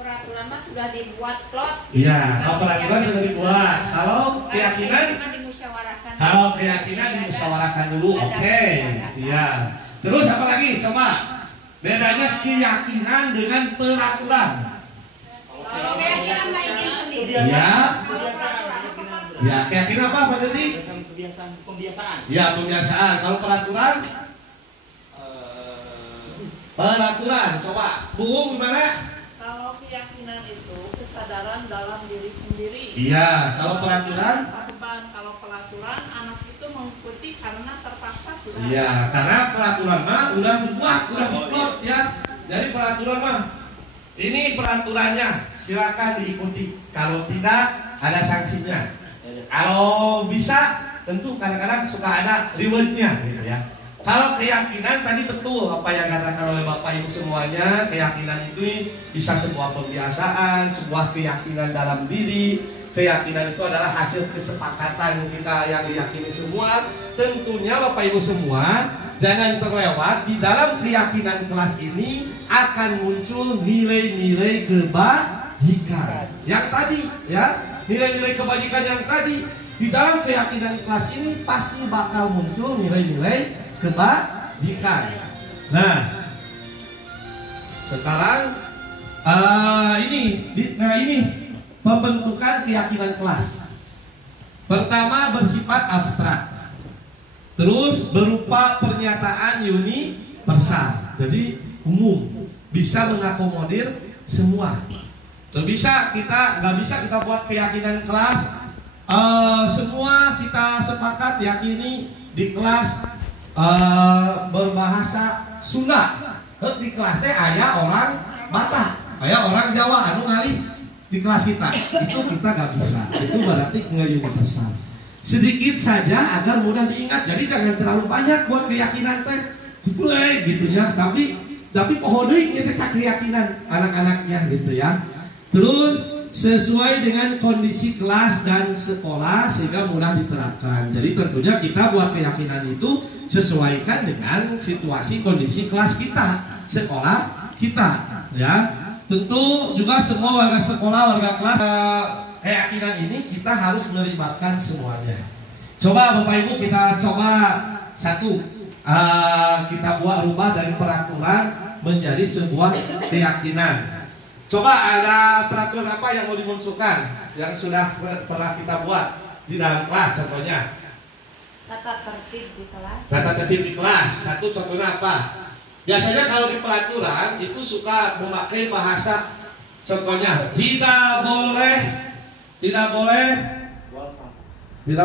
Peraturan mah sudah dibuat plot. Iya, kalau peraturan sudah dibuat. Kalau keyakinan dimusyawarahkan. Kalau keyakinan dimusyawarahkan dulu, oke. Iya. Terus apa lagi? Coba. Bedanya keyakinan dengan peraturan. Kalau keyakinan mah ingin sendiri. Ya. Kalau peraturan Ya, keyakinan apa Pak Jadi? Pembiasaan. Ya, pembiasaan. Kalau peraturan? Peraturan. Coba. Bu, gimana? Kalau keyakinan itu kesadaran dalam diri sendiri. Iya, kalau peraturan? Kalau peraturan anak itu mengikuti karena terpaksa sudah. Iya, karena peraturan mah udah dibuat, udah diplot ya. Jadi peraturan mah ini peraturannya, silakan diikuti. Kalau tidak ada sanksinya. Kalau bisa, tentu kadang-kadang suka ada rewardnya gitu ya. Kalau keyakinan tadi betul apa yang katakan oleh Bapak Ibu semuanya, keyakinan itu bisa sebuah pembiasaan, sebuah keyakinan dalam diri. Keyakinan itu adalah hasil kesepakatan kita yang diyakini semua. Tentunya Bapak Ibu semua jangan terlewat di dalam keyakinan kelas ini akan muncul nilai-nilai kebajikan. Yang tadi ya, nilai-nilai kebajikan yang tadi di dalam keyakinan kelas ini pasti bakal muncul nilai-nilai kebajikan. Nah, sekarang ini pembentukan keyakinan kelas. Pertama bersifat abstrak, terus berupa pernyataan universal, jadi umum, bisa mengakomodir semua. Nggak bisa kita buat keyakinan kelas semua kita sepakat yakini di kelas berbahasa Sunda. Di kelasnya aya orang Batak, aya orang Jawa anu ngalih di kelas kita. Itu kita nggak bisa. Itu berarti nggak universal. Sedikit saja agar mudah diingat. Jadi jangan terlalu banyak buat keyakinan teh. Gitunya. Tapi pohon deui teh keyakinan anak-anaknya gitu ya. Terus sesuai dengan kondisi kelas dan sekolah sehingga mudah diterapkan. Jadi tentunya kita buat keyakinan itu sesuaikan dengan situasi kondisi kelas kita, sekolah kita, ya. Tentu juga semua warga sekolah, warga kelas keyakinan ini kita harus melibatkan semuanya. Coba Bapak Ibu kita coba satu, kita buat rubah dari peraturan menjadi sebuah keyakinan. Coba ada peraturan apa yang mau dimunculkan yang sudah pernah kita buat di dalam kelas contohnya? Tata tertib di kelas. Tata tertib di kelas. Satu contohnya apa? Biasanya kalau di peraturan itu suka memakai bahasa contohnya tidak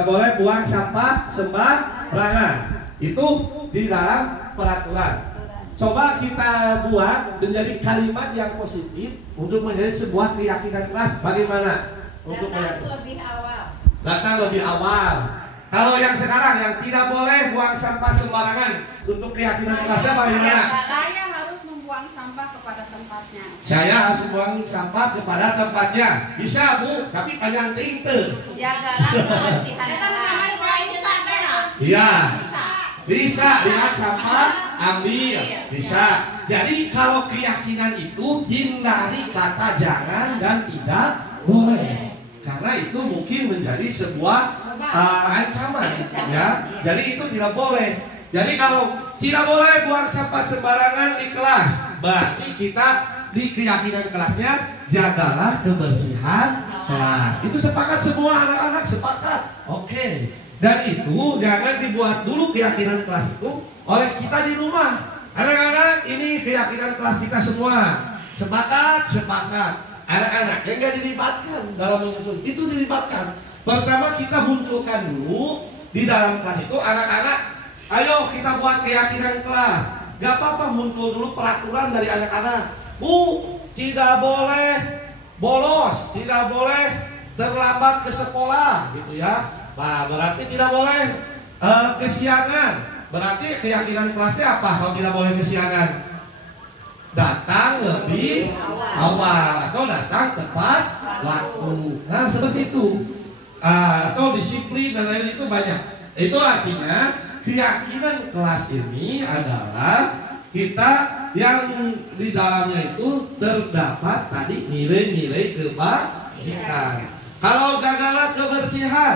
boleh buang sampah sembarangan. Itu di dalam peraturan. Coba kita buat menjadi kalimat yang positif untuk menjadi sebuah keyakinan kelas. Bagaimana? Untuk Datang lebih awal. Datang lebih awal. Kalau yang sekarang yang tidak boleh buang sampah sembarangan, untuk keyakinan kelasnya bagaimana? Saya harus membuang sampah kepada tempatnya. Saya harus membuang sampah kepada tempatnya. Bisa Bu, tapi panjang tingte. Jagalah kebersihan kelas. Iya. Bisa lihat sampah, ambil, bisa. Jadi kalau keyakinan itu hindari kata jangan dan tidak boleh, karena itu mungkin menjadi sebuah ancaman, ya. Jadi itu tidak boleh. Jadi kalau tidak boleh buang sampah sembarangan di kelas, berarti kita di keyakinan kelasnya jagalah kebersihan kelas. Itu sepakat semua anak-anak sepakat. Oke. Dan itu jangan dibuat dulu keyakinan kelas itu oleh kita di rumah. Anak-anak ini keyakinan kelas kita semua. Sepakat. anak-anak yang nggak dilibatkan dalam menyusun, itu dilibatkan. Pertama kita munculkan dulu di dalam kelas itu anak-anak, ayo kita buat keyakinan kelas. Gak apa-apa muncul dulu peraturan dari anak-anak. Bu, tidak boleh bolos, tidak boleh terlambat ke sekolah, gitu ya. Nah, berarti tidak boleh kesiangan. Berarti keyakinan kelasnya apa kalau tidak boleh kesiangan? Datang lebih awal atau datang tepat waktu. Nah, seperti itu. Atau disiplin dan lain itu banyak. Itu artinya keyakinan kelas ini adalah kita yang di dalamnya itu terdapat tadi nilai-nilai kebajikan. Kalau jagalah kebersihan,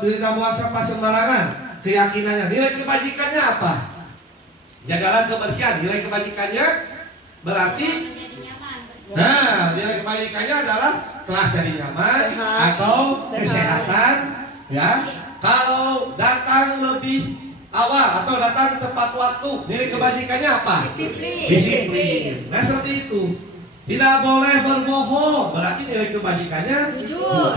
tidak buang sampah sembarangan, keyakinannya, nilai kebajikannya apa? Jagalah kebersihan, nilai kebajikannya berarti, nah nilai kebajikannya adalah kelas jadi nyaman atau kesehatan, ya. Kalau datang lebih awal atau datang tepat waktu, nilai kebajikannya apa? Disiplin. Nah seperti itu. Tidak boleh berbohong, berarti nilai kebajikannya jujur.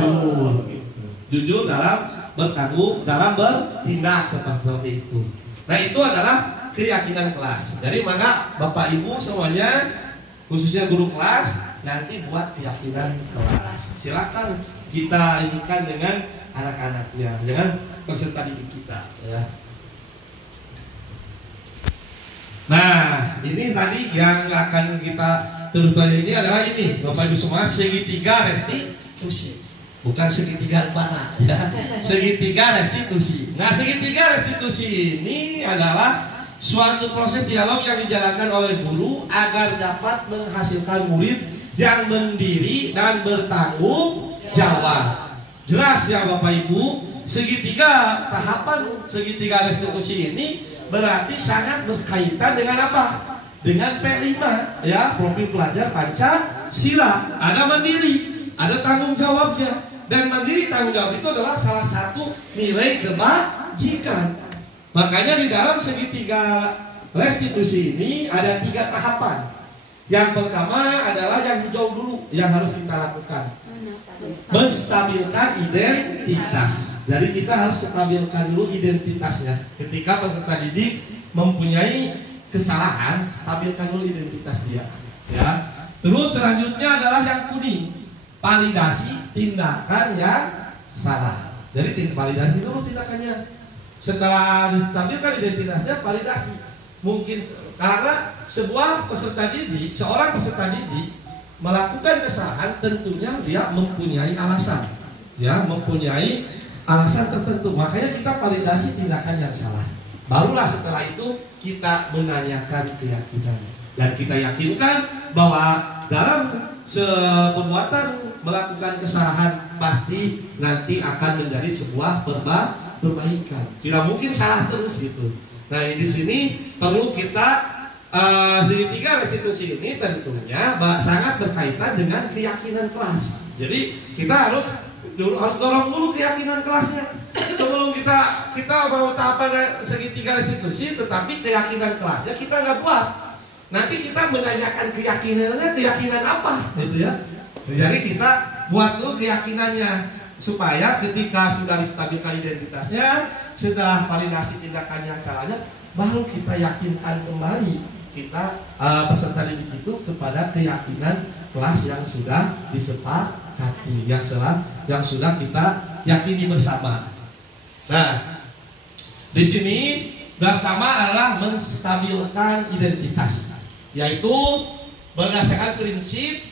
Jujur dalam bertanggung, dalam bertindak seperti itu. Nah itu adalah keyakinan kelas. Jadi maka Bapak Ibu semuanya, khususnya guru kelas, nanti buat keyakinan kelas. Silakan kita inikan dengan anak-anaknya, dengan peserta didik kita, ya. Nah, ini tadi yang akan kita terus belajar ini adalah ini, Bapak Ibu semua, segitiga restitusi. Bukan segitiga panah, ya. Segitiga restitusi. Nah, segitiga restitusi ini adalah suatu proses dialog yang dijalankan oleh guru agar dapat menghasilkan murid yang mandiri dan bertanggung jawab. Jelas ya Bapak Ibu, segitiga tahapan segitiga restitusi ini berarti sangat berkaitan dengan apa? Dengan P5, ya, profil pelajar Pancasila. Ada mandiri, ada tanggung jawabnya. Dan mandiri tanggung jawab itu adalah salah satu nilai kebajikan. Makanya di dalam segitiga restitusi ini ada 3 tahapan. Yang pertama adalah yang hijau dulu yang harus kita lakukan, menstabilkan identitas. Jadi kita harus stabilkan dulu identitasnya. Ketika peserta didik mempunyai kesalahan, stabilkan dulu identitas dia, ya. Terus selanjutnya adalah yang kuning, validasi tindakan yang salah. Jadi validasi dulu tindakannya. Setelah distabilkan identitasnya, validasi. Mungkin karena sebuah peserta didik, seorang peserta didik melakukan kesalahan, tentunya dia mempunyai alasan, ya, mempunyai alasan tertentu. Makanya kita validasi tindakan yang salah. Barulah setelah itu kita menanyakan keyakinan dan kita yakinkan bahwa dalam perbuatan melakukan kesalahan pasti nanti akan menjadi sebuah perbaikan. Tidak mungkin salah terus gitu. Nah di sini perlu kita segitiga restitusi ini tentunya sangat berkaitan dengan keyakinan kelas. Jadi kita harus dorong dulu keyakinan kelasnya sebelum kita mau tahapan segitiga restitusi, tetapi keyakinan kelasnya kita nggak buat. Nanti kita menanyakan keyakinannya, keyakinan apa, gitu ya. Jadi kita buat dulu keyakinannya supaya ketika sudah distabilkan identitasnya, setelah validasi tindakan yang salahnya, baru kita yakinkan kembali kita peserta didik itu kepada keyakinan kelas yang sudah disepakati, yang sudah kita yakini bersama. Nah, di sini pertama adalah menstabilkan identitas, yaitu berdasarkan prinsip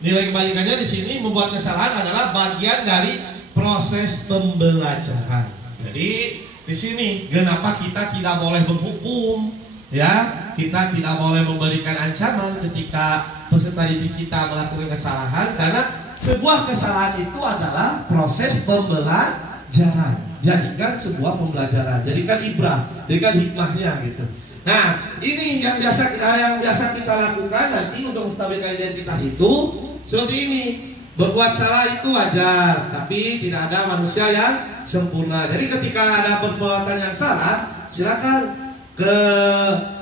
nilai kebajikannya di sini membuat kesalahan adalah bagian dari proses pembelajaran. Jadi di sini kenapa kita tidak boleh menghukum, ya, kita tidak boleh memberikan ancaman ketika peserta didik kita melakukan kesalahan, karena sebuah kesalahan itu adalah proses pembelajaran. Jadikan sebuah pembelajaran, jadikan ibrah, jadikan hikmahnya gitu. Nah, ini yang biasa kita lakukan nanti untuk menstabilkan identitas itu seperti ini. Berbuat salah itu wajar, tapi tidak ada manusia yang sempurna. Jadi ketika ada perbuatan yang salah, silakan ke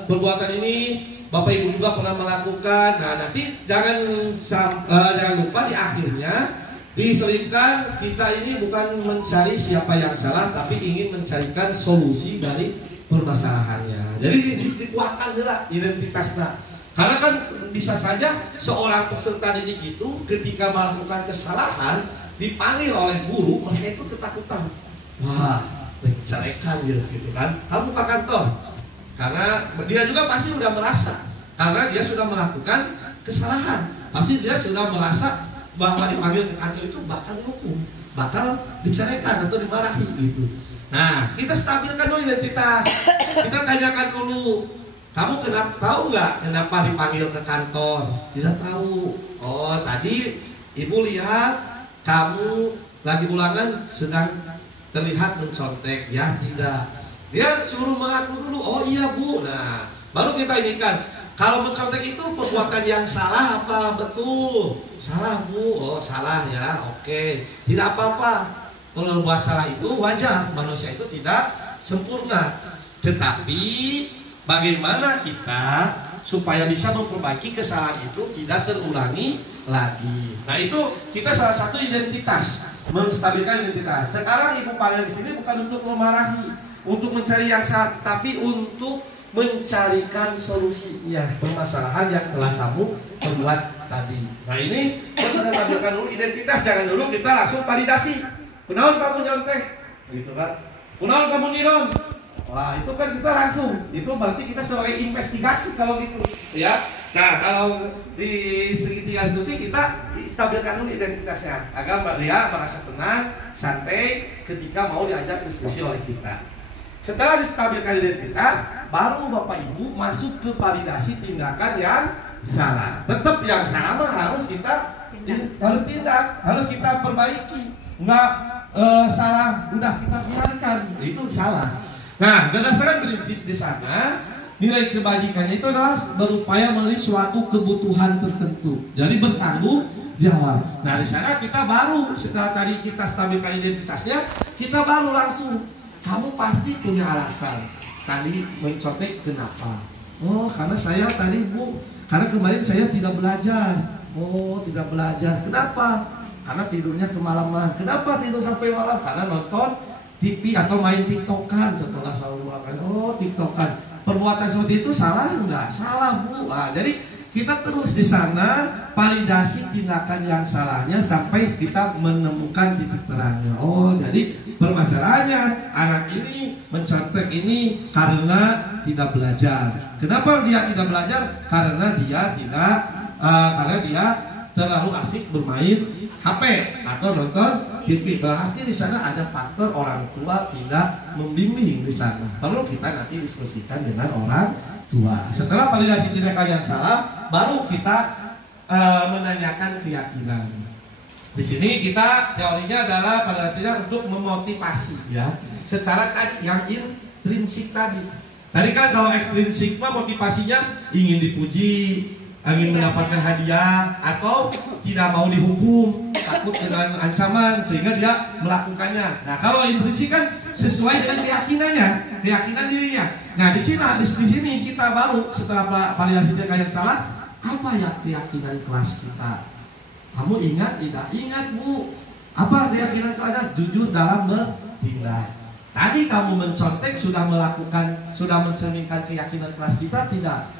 perbuatan ini Bapak Ibu juga pernah melakukan. Nah, nanti jangan lupa di akhirnya diselipkan kita ini bukan mencari siapa yang salah, tapi ingin mencarikan solusi dari permasalahannya. Jadi dikuatkan juga identitasnya. Karena kan bisa saja seorang peserta didik itu ketika melakukan kesalahan dipanggil oleh guru, mereka itu ketakutan. Wah, mencerekan gitu kan. Kamu ke kantor. Karena dia juga pasti sudah merasa, karena dia sudah melakukan kesalahan, pasti dia sudah merasa bahwa dipanggil ke kantor itu bakal dihukum, bakal diceraikan atau dimarahi gitu. Nah, kita stabilkan dulu identitas. Kita tanyakan dulu, kamu tahu nggak kenapa dipanggil ke kantor? Tidak tahu. Oh, tadi ibu lihat kamu lagi ulangan sedang terlihat mencontek. Ya, tidak. Dia suruh mengaku dulu, oh iya bu. Nah, baru kita inikan. Kalau mencontek itu perbuatan yang salah apa betul? Salah bu, oh salah ya, oke. Tidak apa-apa. Kalau buat salah itu wajar, manusia itu tidak sempurna. Tetapi bagaimana kita supaya bisa memperbaiki kesalahan itu tidak terulangi lagi. Nah itu kita salah satu identitas, menstabilkan identitas. Sekarang ibu panggil di sini bukan untuk memarahi, untuk mencari yang salah, tapi untuk mencarikan solusi ya permasalahan yang telah kamu perbuat tadi. Nah ini kita tampilkan dulu identitas, jangan dulu kita langsung validasi. Kunaon kamu nyontek, gitu kan? Kunaon kamu niron. Wah itu kan kita langsung, itu berarti kita sebagai investigasi kalau gitu, ya. Nah kalau di segitiga institusi kita stabilkan dulu identitasnya agar dia merasa tenang, santai ketika mau diajak diskusi oleh kita. Setelah distabilkan identitas, baru Bapak Ibu masuk ke validasi tindakan yang salah. Tetap yang sama harus kita tindak, harus kita perbaiki. Enggak salah, udah kita biarkan, itu salah. Nah, berdasarkan prinsip di sana, nilai kebajikannya itu adalah berupaya memenuhi suatu kebutuhan tertentu. Jadi bertanggung jawab. Nah, di sana kita baru setelah tadi kita stabilkan identitasnya, kita baru langsung. Kamu pasti punya alasan. Tadi mencontek kenapa? Oh, karena saya tadi bu, karena kemarin saya tidak belajar. Oh, tidak belajar. Kenapa? Karena tidurnya kemalaman. Kenapa tidur sampai malam? Karena nonton TV atau main TikTokan. Setelah selalu melakukan, oh TikTokan. Perbuatan seperti itu salah enggak? Salah bu. Nah, jadi kita terus di sana validasi tindakan yang salahnya sampai kita menemukan titik terangnya. Oh, jadi permasalahannya anak ini mencontek ini karena tidak belajar. Kenapa dia tidak belajar? Karena dia terlalu asik bermain HP atau nonton TV. Berarti di sana ada faktor orang tua tidak membimbing di sana. Perlu kita nanti diskusikan dengan orang tua. Setelah validasi tindakan yang salah, baru kita menanyakan keyakinan. Di sini kita teorinya adalah pada dasarnya untuk memotivasi ya. Secara tadi yang intrinsik tadi. Tadi kan kalau ekstrinsik mah motivasinya ingin dipuji, ingin mendapatkan hadiah atau tidak mau dihukum, takut dengan ancaman sehingga dia melakukannya. Nah, kalau intrinsik kan sesuai dengan keyakinannya, keyakinan dirinya. Nah, di sini kita baru setelah validasi tindakan yang salah, apa ya keyakinan kelas kita? Kamu ingat tidak? Ingat bu. Apa keyakinan kelasnya? Jujur dalam bertindak. Tadi kamu mencontek sudah mencerminkan keyakinan kelas kita tidak?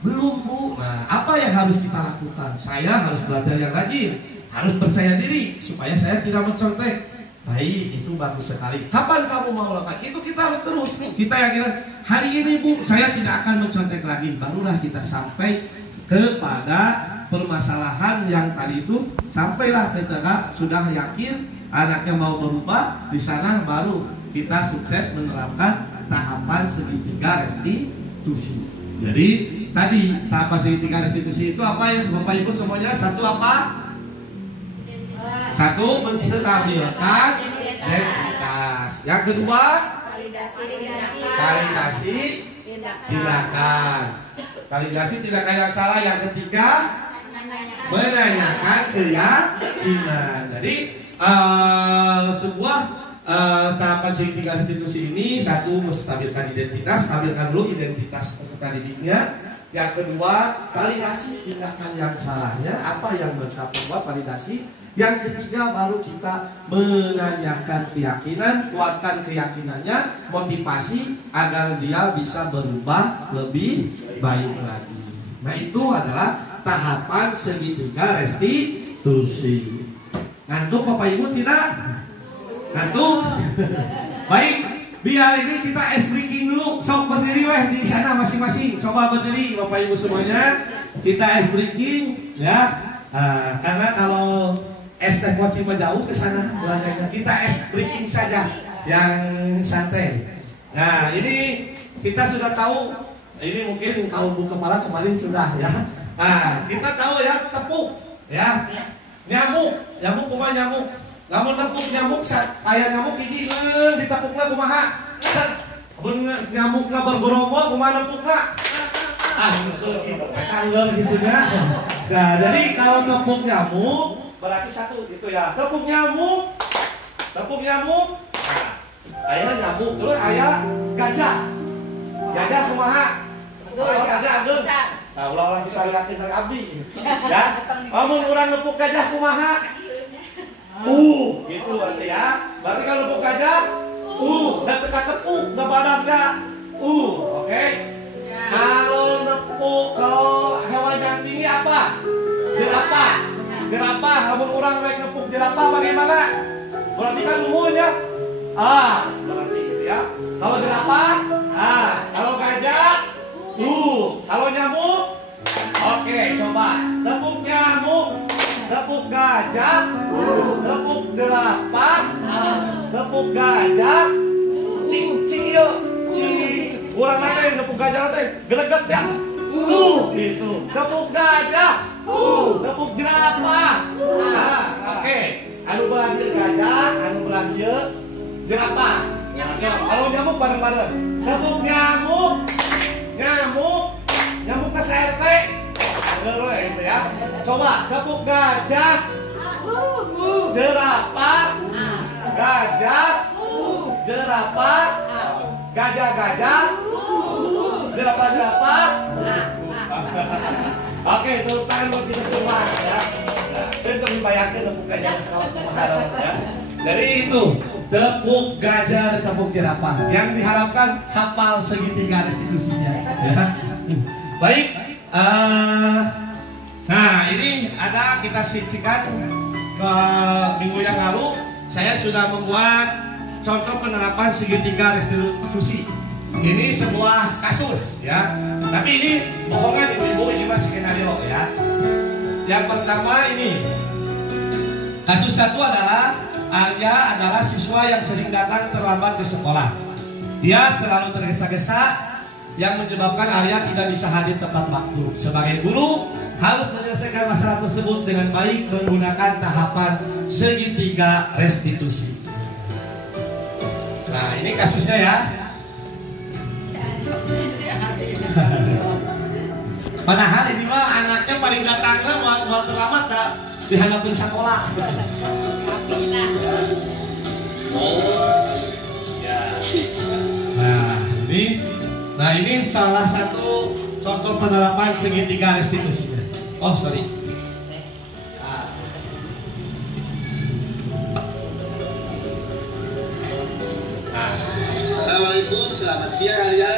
Belum bu. Nah, apa yang harus kita lakukan? Saya harus belajar yang rajin, harus percaya diri supaya saya tidak mencontek. Baik, itu bagus sekali. Kapan kamu mau melakukan? Itu kita harus terus. Kita yakin hari ini bu, saya tidak akan mencontek lagi. Barulah kita sampai kepada permasalahan yang tadi itu. Sampailah ketika sudah yakin anaknya mau berubah, di sana baru kita sukses menerapkan tahapan segitiga restitusi. Jadi tadi tahapan segitiga restitusi itu apa ya Bapak Ibu semuanya? Satu apa? Satu, menstabilkan identitas. Yang kedua, validasi tindakan. Validasi tindakan yang salah. Yang ketiga, menanyakan keyakinan. Jadi sebuah tahapan segitiga restitusi ini, satu, menstabilkan identitas, stabilkan dulu identitas peserta didiknya. Yang kedua, validasi tindakan yang salahnya, apa yang mereka perbuat, validasi. Yang ketiga, baru kita menanyakan keyakinan, kuatkan keyakinannya, motivasi agar dia bisa berubah lebih baik lagi. Nah, itu adalah tahapan segitiga restitusi. Ngantuk Bapak Ibu tidak? Ngantuk? Baik, biar ini kita ice breaking dulu. Sok berdiri weh di sana masing-masing. Coba berdiri Bapak Ibu semuanya. Kita ice breaking ya. Karena kalau es teh mochi jauh ke sana belanjanya. Kita ice breaking saja yang santai. Nah, ini kita sudah tahu. Ini mungkin kalau Bu Kepala kemarin sudah ya. Nah, kita tahu ya tepuk ya. Nyamuk kumaha nyamuk. Lamun nepuk nyamuk aya nyamuk gigi ditepukna kumaha? Mun nyamukna bergerombol kumaha nepukna? Sangger gitu ya. Nah, jadi kalau tepuk nyamuk berarti satu gitu ya. Tepuk nyamuk. Nah, ayeuna nyamuk terus aya gajah. Gajah kumaha? Gajah ageun. Nah, ulah bisa liatin dari abdi. Ya. Amun urang nepuk gajah kumaha? Gitu berarti ya. Berarti kalau nepuk gajah, dan teka tepuk, enggak badagda. Oke. Kalau nepuk kalau hewan yang tinggi apa? Jerapah. Amun urang rek nepuk jerapah bagaimana? Berarti kan luhurnya. Berarti gitu ya. Kalau jerapah, kalau gajah, kalau nyamuk, oke, coba tepuk nyamuk, tepuk gajah, tepuk jerapah, tepuk gajah, cing yuk, kurang lagi tepuk gajah teh, geleget ya, gitu, tepuk gajah, tepuk jerapah, oke, anu belanja gajah, anu belanja jerapah, kalau nyamuk bareng-bareng, tepuk nyamuk ke CRT. Gitu ya. Coba tepuk gajah, jerapah, gajah, jerapah, gajah, jerapah. Oke, tepuk tangan buat kita semua ya. Saya untuk membayangkan tepuk gajah ya. Dari itu tepuk gajah, tepuk jerapah. Yang diharapkan hafal segitiga restitusinya. Ya. Baik. Nah, ini ada kita siksikan ke minggu yang lalu. Saya sudah membuat contoh penerapan segitiga restitusi. Ini sebuah kasus ya. Tapi ini bohongan ibu-ibu, ini masih skenario ya. Yang pertama ini kasus satu adalah Arya adalah siswa yang sering datang terlambat ke sekolah. Dia selalu tergesa-gesa yang menyebabkan Arya tidak bisa hadir tepat waktu. Sebagai guru harus menyelesaikan masalah tersebut dengan baik menggunakan tahapan segitiga restitusi. Nah, ini kasusnya ya. Padahal ini mah anaknya paling datangnya mau terlambat dah dihadapin sekolah. Nah ini salah satu contoh penerapan segitiga restitusinya. Oh sorry. Assalamualaikum, selamat siang Arya.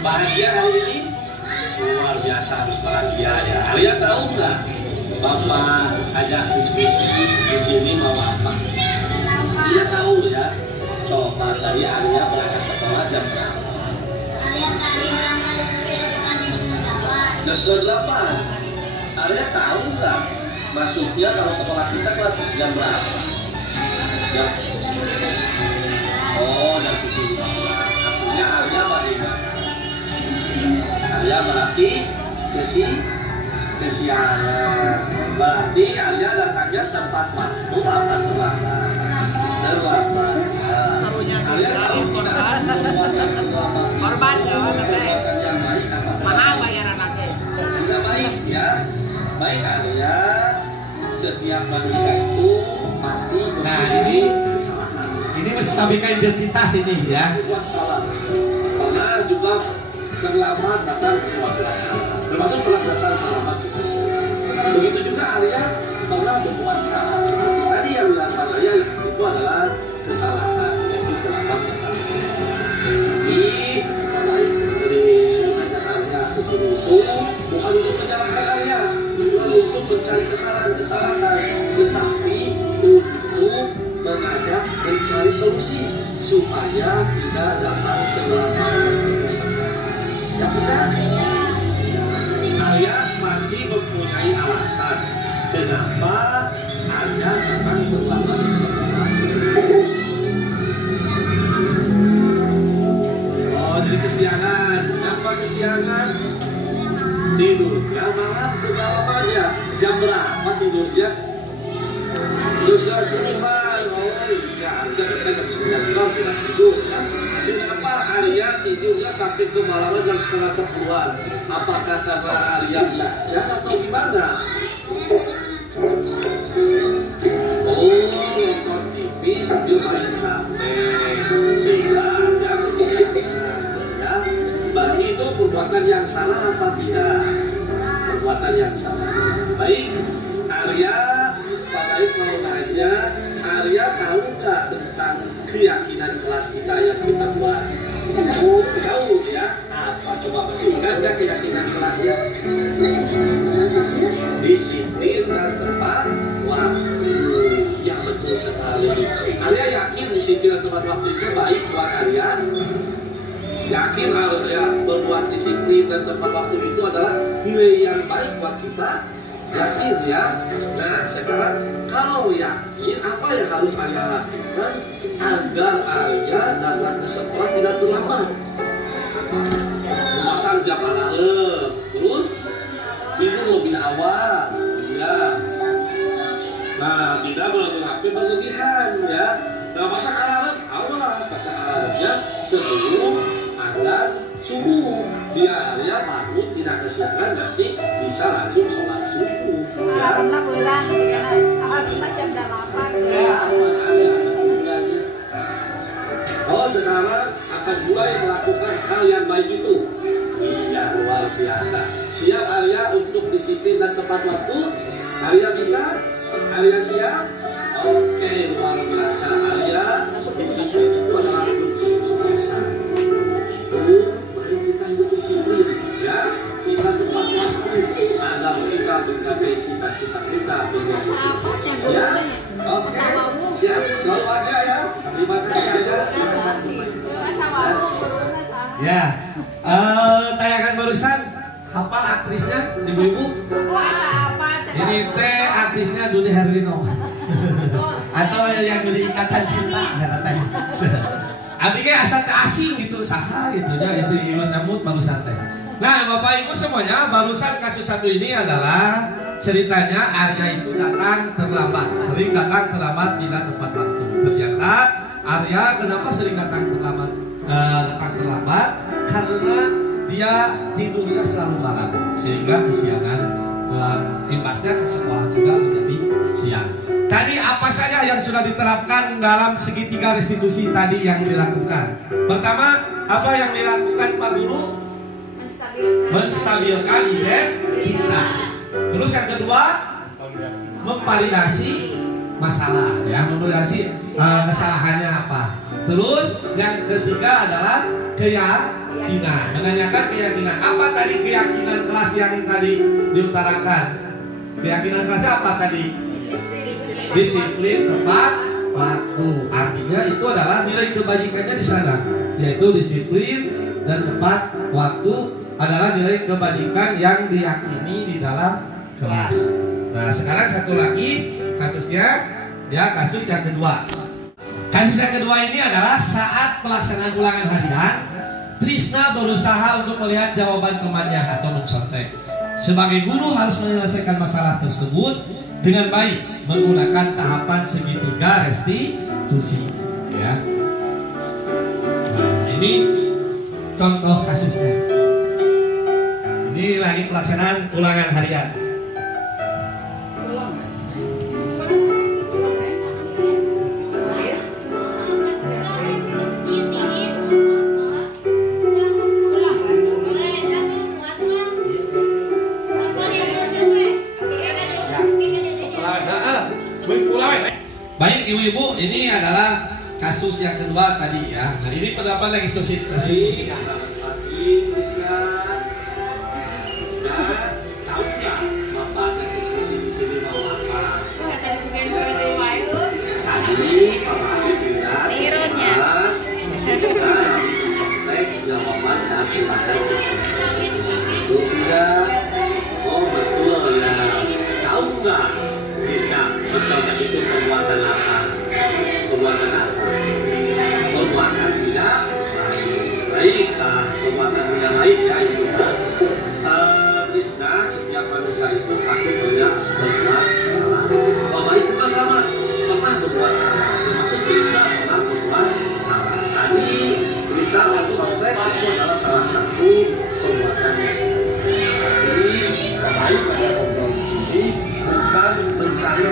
Bahagia hari ini? Luar biasa, harus bahagia ya. Arya tahu nggak Bapak ajak diskusi di sini mau apa? Dia tahu ya. Coba tadi Arya berangkat sekolah jam berapa? Arya tadi berangkat sekolah jam 8. Arya tahu nggak masuknya kalau sekolah kita kelas jam berapa? Jam jam 7. Artinya Arya bagaimana? Arya berarti kesiangan. Berarti Arya datangnya tempat waktu akan terlambat. Arya tahu tidak korban yang baik apa? Mahal bayaran lagi. Tidak baik ya. Baik Arya. Setiap manusia itu pasti ini menstabika identitas ini ya. Salah. Karena juga terlambat datang ke suatu acara, termasuk pernah datang terlambat ke sekolah. Begitu juga Arya pernah berbuat salah. Seperti tadi yang dilakukan Arya itu adalah kesalahan, yaitu terlambat datang ke sekolah. Jadi baik dari mengajak Arya ke sini itu bukan untuk menyalahkan Arya, bukan untuk mencari kesalahan-kesalahan, tetapi untuk mengajak mencari solusi supaya tidak datang terlambat ke sekolah. Siap tidak? Arya pasti mempunyai alasan kenapa Arya datang terlambat ke sekolah. Oh, jadi kesiangan. Kenapa kesiangan? Tidurnya malam kebalapannya. Jam berapa tidurnya? Terus keluar. Oh iya, Arya kita jam 9 malam sudah tidur ya. Kenapa Arya tidurnya sampai kemalaman jam setengah 10-an? Apakah karena Arya belajar atau gimana? Oh, nonton TV sambil main HP sehingga Arya kesiangan ya. Bagi itu perbuatan yang salah apa tidak? Perbuatan yang salah. Baik, Arya, Pak Baik mau nanya, Arya tahu nggak tentang keyakinan kelas kita yang kita buat? Tahu ya? Apa coba masih ingat nggak keyakinan kelasnya? Disiplin dan tepat waktu. Yang betul sekali. Arya yakin disiplin dan tepat waktu itu baik buat Arya? Yakin Arya berbuat disiplin dan tepat waktu itu adalah nilai yang baik buat kita? Yakin ya? Nah sekarang kalau yakin, apa yang harus Arya lakukan agar Arya datang ke sekolah tidak terlambat? Memasang jam alarm, terus tidur lebih awal, ya. Nah tidak melakukan HP berlebihan, ya. Nah pasang alarm, awas pasang alarmnya sebelum adzan subuh. Biar Arya bangun tidak kesiangan, nanti bisa langsung sholat subuh. Ya. Alarmnya bulan, alarmnya jam 8. Ya. Oh sekarang akan mulai melakukan hal yang baik itu. Iya luar biasa. Siap Arya untuk disiplin dan tepat waktu? Arya bisa? Arya siap? Oke luar biasa. Arya disiplin itu adalah kunci kesuksesan. Itu mari kita hidup disiplin ya. Kita tepat waktu agar kita menggapai cita-cita kita dengan sukses. Siap? Oke. Siap. Selalu ada ya. Terima kasih Arya. Ya, tayangan barusan hafal aktrisnya ibu-ibu? Ini teh artisnya Dude Herlino atau yang dari Ikatan Cinta nggak katanya. Artinya asal asing gitu, saha gitu ya itu Iwan Damut barusan teh. Nah Bapak Ibu semuanya, barusan kasus satu ini adalah ceritanya Arya itu datang terlambat, sering datang terlambat tidak tepat waktu. Ternyata Arya kenapa sering datang terlambat? Karena dia tidurnya selalu malam sehingga kesiangan dan imbasnya ke sekolah juga menjadi siang. Tadi apa saja yang sudah diterapkan dalam segitiga restitusi tadi yang dilakukan? Pertama, apa yang dilakukan Pak Guru? Menstabilkan identitas. Terus yang kedua, memvalidasi masalah, ya, memvalidasi kesalahannya apa. Terus yang ketiga adalah keyakinan, menanyakan keyakinan. Apa tadi keyakinan kelas yang tadi diutarakan? Keyakinan kelasnya apa tadi? Disiplin, tepat waktu. Artinya itu adalah nilai kebajikannya di sana, yaitu disiplin dan tepat waktu adalah nilai kebajikan yang diyakini di dalam kelas. Nah sekarang satu lagi kasusnya, ya kasus yang kedua. Kasus yang kedua ini adalah saat pelaksanaan ulangan harian, Trisna berusaha untuk melihat jawaban temannya atau mencontek. Sebagai guru harus menyelesaikan masalah tersebut dengan baik menggunakan tahapan segitiga restitusi. Ya. Nah ini contoh kasusnya. Ini lagi pelaksanaan ulangan harian. kasus yang kedua tadi ya. Nah ini pendapat restitusi. Selamat pagi, Krisna. Krisna, tahu nggak Bapak diskusi di sini mau apa? Tadi Bapak Adi bilang, Mas, kita lagi mencontek jawaban saat kita betul tidak? Oh betul ya. Tahu nggak, Krisna, mencontek itu perbuatan apa? Perbuatan apa? Perbuatan tidak baik, perbuatan tidak baik ya itu ya. Krisna, setiap manusia itu pasti pernah berbuat salah. Bapak itu juga sama, pernah berbuat salah. Termasuk Krisna pernah berbuat salah. Tadi Krisna mencontek itu adalah salah satu perbuatan yang salah. Jadi baik pada ngobrol di sini bukan mencari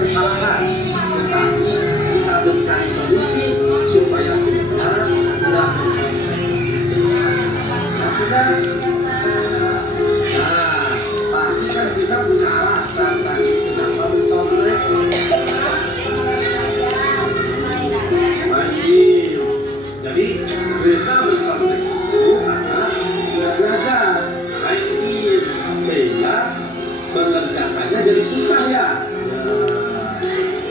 kesalahan, tetapi kita mencari solusi supaya Krisna tidak mencontek. Nah, pasti kan kita punya alasan tadi kenapa mencontek. Baik, jadi Krisna mencontek itu karena tidak belajar, baik, sehingga mengerjakannya jadi susah ya.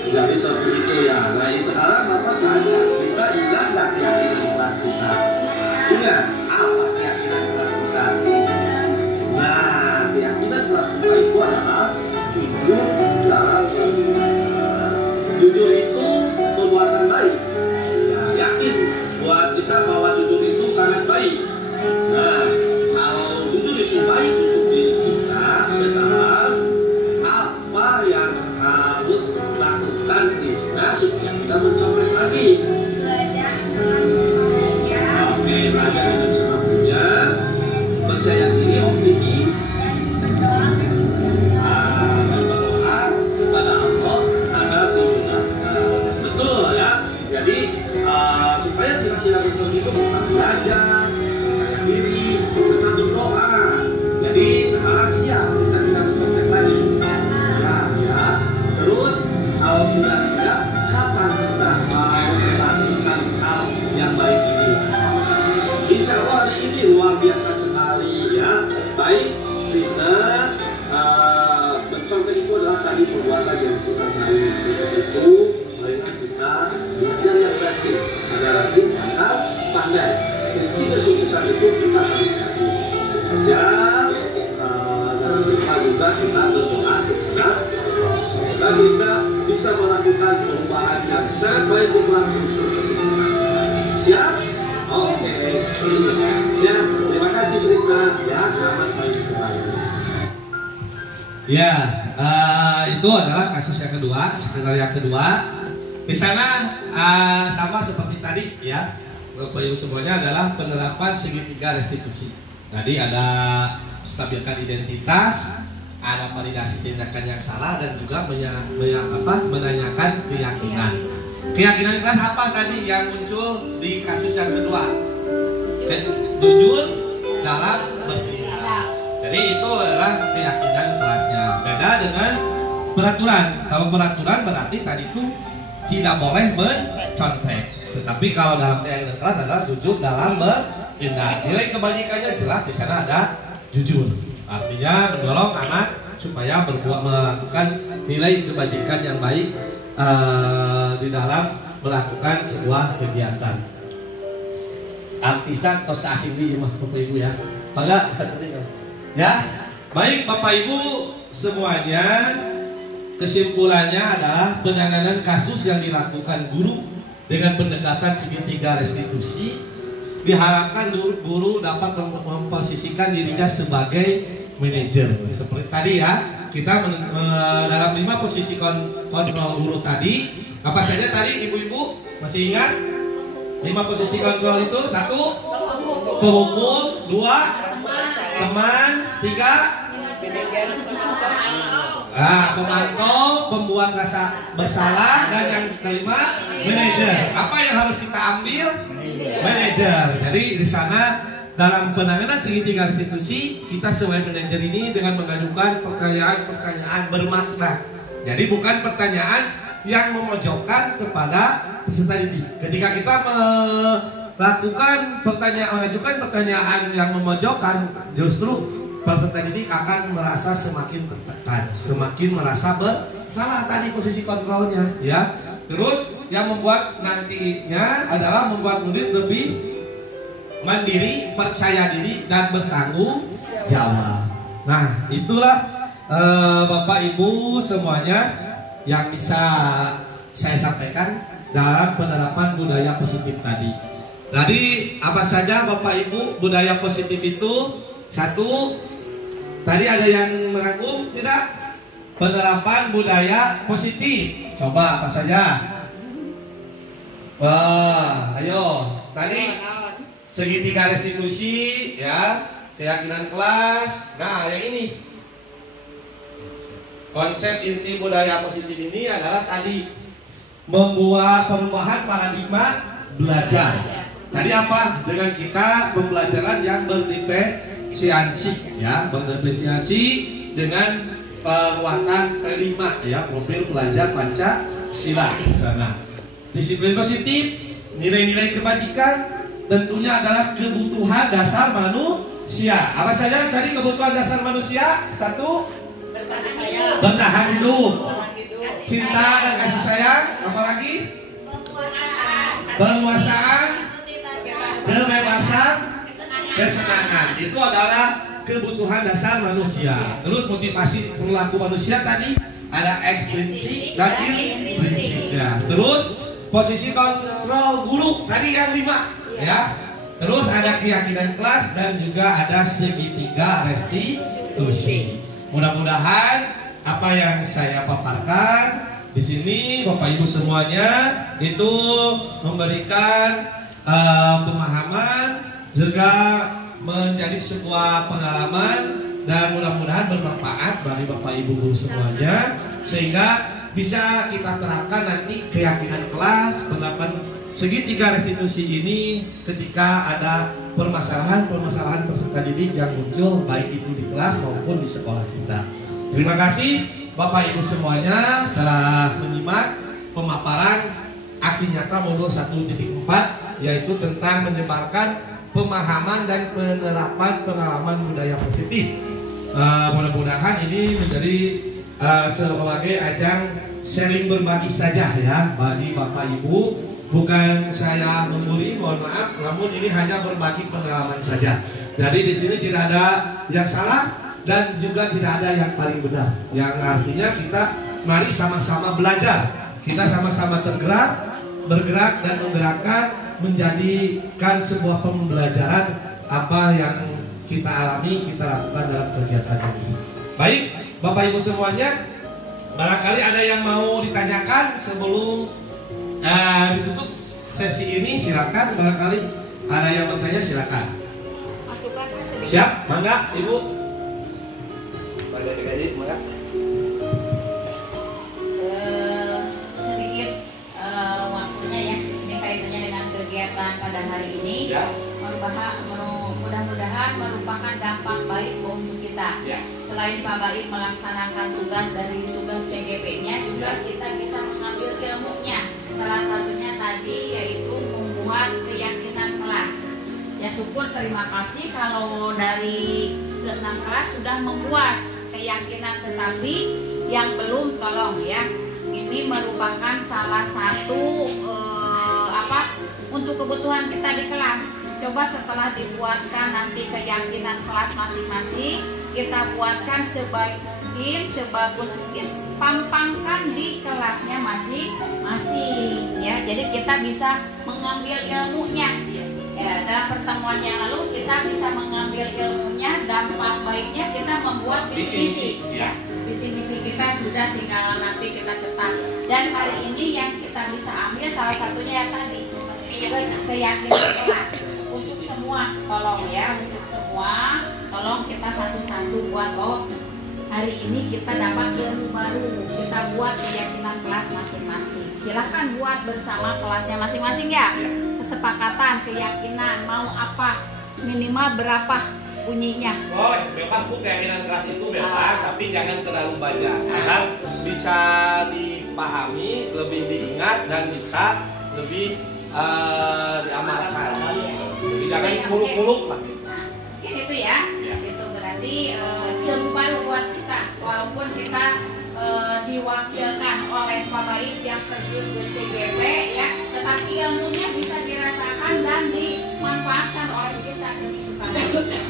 Jadi seperti itu ya. Nah sekarang Bapak tanya, bisa ingat nggak keyakinan kelas kita? Ingat apa keyakinan kelas kita? Nah keyakinan kelas kita itu adalah jujur dalam berbicara. Jujur itu perbuatan baik. Ya, yakin buat kita bahwa jujur itu sangat baik. Nah kalau jujur itu baik untuk diri kita, sekarang apa yang harus lakukan Krisna supaya kita mencontek lagi? Oke, belajar dengan semampunya, percaya diri, optimis, berdoa kepada Allah agar dimudahkan. Betul ya. Jadi supaya kita tidak mencontek itu kita belajar, percaya diri, serta berdoa. Jadi sekarang siap kita tidak mencontek lagi. Siap ya. Terus kalau sudah siap, kapan kita mau melakukan hal yang baik ini? Insya Allah hari ini luar biasa sekali ya. Baik, Krisna, mencontek itu adalah tadi perbuatan yang kita baik. Itu mereka kita belajar yang rajin, agar rajin maka pandai. Kunci kesuksesan itu kita harus rajin. Belajar, dan lupa juga kita berdoa kepada semoga kita bisa melakukan perubahan yang sangat baik untuk kesuksesan. Siap? Oke, ya, terima kasih Krisna. Ya, selamat pagi kembali. Ya, itu adalah kasus yang kedua, skenario yang kedua. Di sana sama seperti tadi ya, Bapak Ibu semuanya adalah penerapan segitiga restitusi. Tadi ada stabilkan identitas, ada validasi tindakan yang salah dan juga menanyakan keyakinan. Keyakinan kelas apa tadi yang muncul di kasus yang kedua? Jujur dalam bertindak. Jadi itu adalah keyakinan kelasnya. Beda dengan peraturan. Kalau peraturan berarti tadi itu tidak boleh mencontek. Tetapi kalau dalam keyakinan kelas adalah jujur dalam bertindak. Nilai kebajikannya jelas di sana ada jujur. Artinya mendorong anak supaya melakukan nilai kebajikan yang baik di dalam melakukan sebuah kegiatan. Artisan tos asing di mah Bapak Ibu ya. Pada ya. Baik Bapak Ibu semuanya, kesimpulannya adalah penanganan kasus yang dilakukan guru dengan pendekatan segitiga restitusi diharapkan guru dapat memposisikan dirinya sebagai manajer. Seperti tadi ya, kita dalam 5 posisi kontrol guru tadi, apa saja tadi ibu-ibu masih ingat? 5 posisi kontrol itu: 1 penghukum, 2 teman, 3 pemantau, pembuat rasa bersalah, dan yang kelima manajer. Apa yang harus kita ambil? Manajer. Jadi di sana dalam penanganan segitiga restitusi, kita sebagai manajer ini dengan mengajukan pertanyaan-pertanyaan bermakna. Jadi bukan pertanyaan yang memojokkan kepada peserta didik. Ketika kita mengajukan pertanyaan yang memojokkan, justru peserta didik akan merasa semakin tertekan, semakin merasa bersalah tadi posisi kontrolnya, ya. Terus yang membuat nantinya adalah membuat murid lebih mandiri, percaya diri, dan bertanggung jawab. Nah, itulah Bapak Ibu semuanya yang bisa saya sampaikan dalam penerapan budaya positif tadi. Jadi apa saja Bapak Ibu budaya positif itu? Satu, tadi ada yang merangkum tidak? Penerapan budaya positif. Coba apa saja? Wah, ayo. Tadi segitiga restitusi, ya, keyakinan kelas. Nah, yang ini. Konsep inti budaya positif ini adalah tadi membuat perubahan paradigma belajar. Tadi apa? Dengan kita pembelajaran yang berdiferensiasi, ya, berdiferensiasi dengan penguatan kelima, ya, profil pelajar Pancasila di sana. Disiplin positif, nilai-nilai kebajikan tentunya adalah kebutuhan dasar manusia. Apa saja tadi kebutuhan dasar manusia? Satu, bertahan hidup, cinta dan kasih sayang. Apalagi? Penguasaan, kebebasan, kesenangan. Itu adalah kebutuhan dasar manusia. Terus motivasi perilaku manusia tadi ada ekstrinsik dan intrinsik. Ya. Terus posisi kontrol guru tadi yang 5, ya. Terus ada keyakinan kelas dan juga ada segitiga restitusi. Mudah-mudahan apa yang saya paparkan di sini Bapak Ibu semuanya itu memberikan pemahaman, juga menjadi sebuah pengalaman, dan mudah-mudahan bermanfaat bagi Bapak Ibu guru semuanya, sehingga bisa kita terapkan nanti keyakinan kelas, penerapan segitiga restitusi ini ketika ada permasalahan peserta didik yang muncul baik itu di kelas maupun di sekolah kita. Terima kasih Bapak Ibu semuanya telah menyimak pemaparan aksi nyata modul 1.4, yaitu tentang menyebarkan pemahaman dan penerapan pengalaman budaya positif. Mudah-mudahan ini menjadi sebagai ajang sharing berbagi saja, ya, bagi Bapak Ibu. Bukan saya membuli, mohon maaf, namun ini hanya berbagi pengalaman saja. Jadi di sini tidak ada yang salah dan juga tidak ada yang paling benar. Yang artinya kita mari sama-sama belajar. Kita sama-sama bergerak dan menggerakkan, menjadikan sebuah pembelajaran apa yang kita alami, kita lakukan dalam kegiatan ini. Baik, Bapak Ibu semuanya, barangkali ada yang mau ditanyakan sebelum ditutup sesi ini, silakan. Barangkali ada yang bertanya, silakan. Siap, mangga Ibu. Sedikit waktunya, ya, ini kaitannya dengan kegiatan pada hari ini, ya. Mudah-mudahan merupakan dampak baik untuk kita, ya. Selain Pak Baik melaksanakan tugas dari tugas CGP-nya, juga kita bisa mengambil ilmunya. Salah satunya tadi yaitu membuat keyakinan kelas. Ya, syukur, terima kasih kalau dari ke-6 kelas sudah membuat keyakinan, tetapi yang belum, tolong, ya. Ini merupakan salah satu untuk kebutuhan kita di kelas. Coba setelah dibuatkan nanti keyakinan kelas masing-masing, kita buatkan sebaik mungkin, sebagus mungkin, pampangkan di kelasnya masing-masing, ya. Jadi kita bisa mengambil ilmunya. Ya, dalam pertemuan yang lalu kita bisa mengambil ilmunya, dampak baiknya kita membuat visi-misi, ya. Visi-misi kita sudah tinggal nanti kita cetak. Dan hari ini yang kita bisa ambil salah satunya yang tadi, keyakinan kelas. Untuk semua, tolong, ya, untuk semua, tolong kita satu-satu buat hari ini kita dapat ilmu baru, kita buat keyakinan kelas masing-masing. Silahkan buat bersama kelasnya masing-masing, ya. Kesepakatan, keyakinan, mau apa, minimal berapa bunyinya. Oh, bebas Bu, keyakinan kelas itu bebas, tapi jangan terlalu banyak. Kadang bisa dipahami, lebih diingat dan bisa lebih diamalkan. Jadi jangan muluk-muluk lah. Mungkin itu ya. Itu berarti ilmu baru buat kita, walaupun kita diwakilkan oleh Pak Baik yang terjun ke CGP ya, tetapi ilmunya bisa dirasakan dan dimanfaatkan oleh kita lebih suka.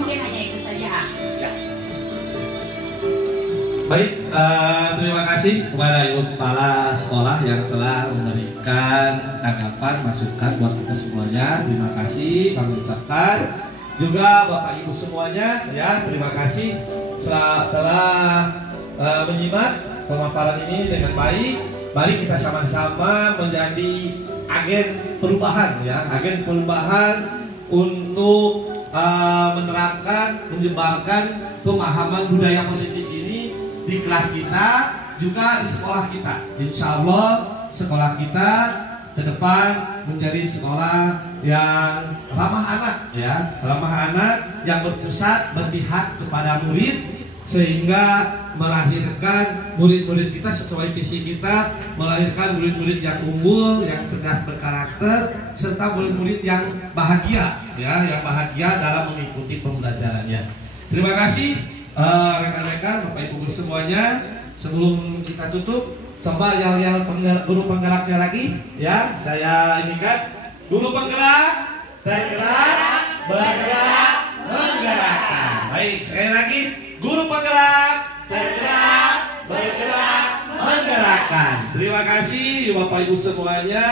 Mungkin hanya itu saja. Ya. Baik, terima kasih kepada Ibu Kepala Sekolah yang telah memberikan tanggapan, masukan buat kita semuanya. Terima kasih kami ucapkan. Juga Bapak Ibu semuanya, ya terima kasih telah menyimak pemaparan ini dengan baik. Mari kita sama-sama menjadi agen perubahan, ya, agen perubahan untuk menerapkan, menyebarkan pemahaman budaya positif ini di kelas kita, juga di sekolah kita. Insya Allah sekolah kita ke depan menjadi sekolah yang ramah anak, ya, ramah anak yang berpusat berpihak kepada murid, sehingga melahirkan murid-murid kita sesuai visi kita, melahirkan murid-murid yang unggul, yang cerdas berkarakter, serta murid-murid yang bahagia, ya, yang bahagia dalam mengikuti pembelajarannya. Terima kasih rekan-rekan, Bapak Ibu semuanya. Sebelum kita tutup, coba yel-yel guru penggeraknya lagi, ya. Saya ingatkan, guru penggerak, tergerak, bergerak, menggerakkan. Baik, sekali lagi. Guru penggerak, tergerak, bergerak, menggerakkan. Terima kasih Bapak Ibu semuanya.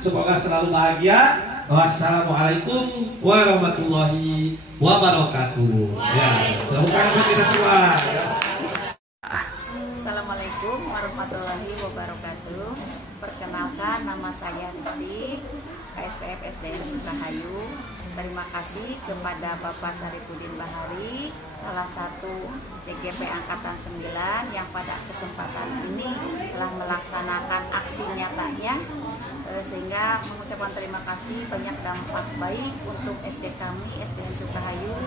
Semoga selalu bahagia. Wassalamualaikum warahmatullahi wabarakatuh. Ya, semoga kita semua. Assalamualaikum warahmatullahi wabarakatuh. Perkenalkan, nama saya Risti, KSPF SDN Sukahayu. Terima kasih kepada Bapak Saripudin Bahari, salah satu CGP Angkatan 9 yang pada kesempatan ini telah melaksanakan aksi nyatanya, sehingga mengucapkan terima kasih, banyak dampak baik untuk SD kami, SDN Sukahayu.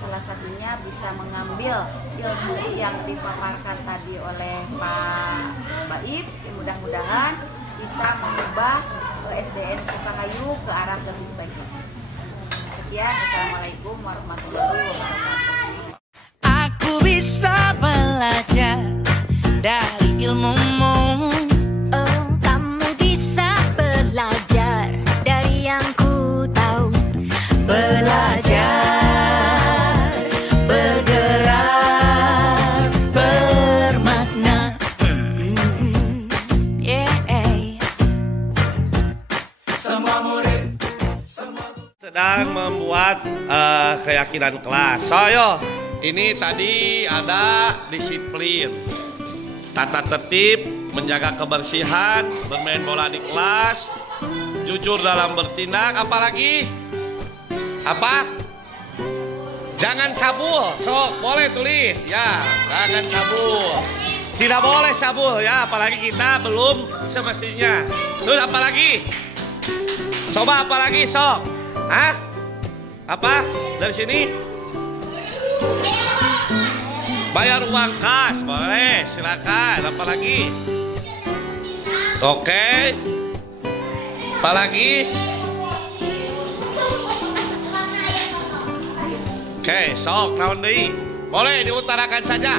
Salah satunya bisa mengambil ilmu yang dipaparkan tadi oleh Pak Baib, mudah-mudahan bisa mengubah SDN Sukahayu ke arah lebih baik. Sekian, assalamualaikum warahmatullahi wabarakatuh. Aku bisa belajar dari ilmumu. Oh, kamu bisa belajar dari yang ku tahu. Belajar, bergerak, bermakna. Yeah. Semua murid, sedang membuat keyakinan kelas. Yo, ini tadi ada disiplin, tata tertib, menjaga kebersihan, bermain bola di kelas, jujur dalam bertindak, apalagi apa? Jangan cabul. Sok, boleh tulis ya, jangan cabul. Tidak boleh cabul ya, apalagi kita belum semestinya. Terus apalagi? Coba apalagi, sok? Hah? Apa? Dari sini? Bayar uang kas, boleh, silakan. Apalagi? Oke. Apalagi? Oke, sok, naon deui? Boleh diutarakan saja.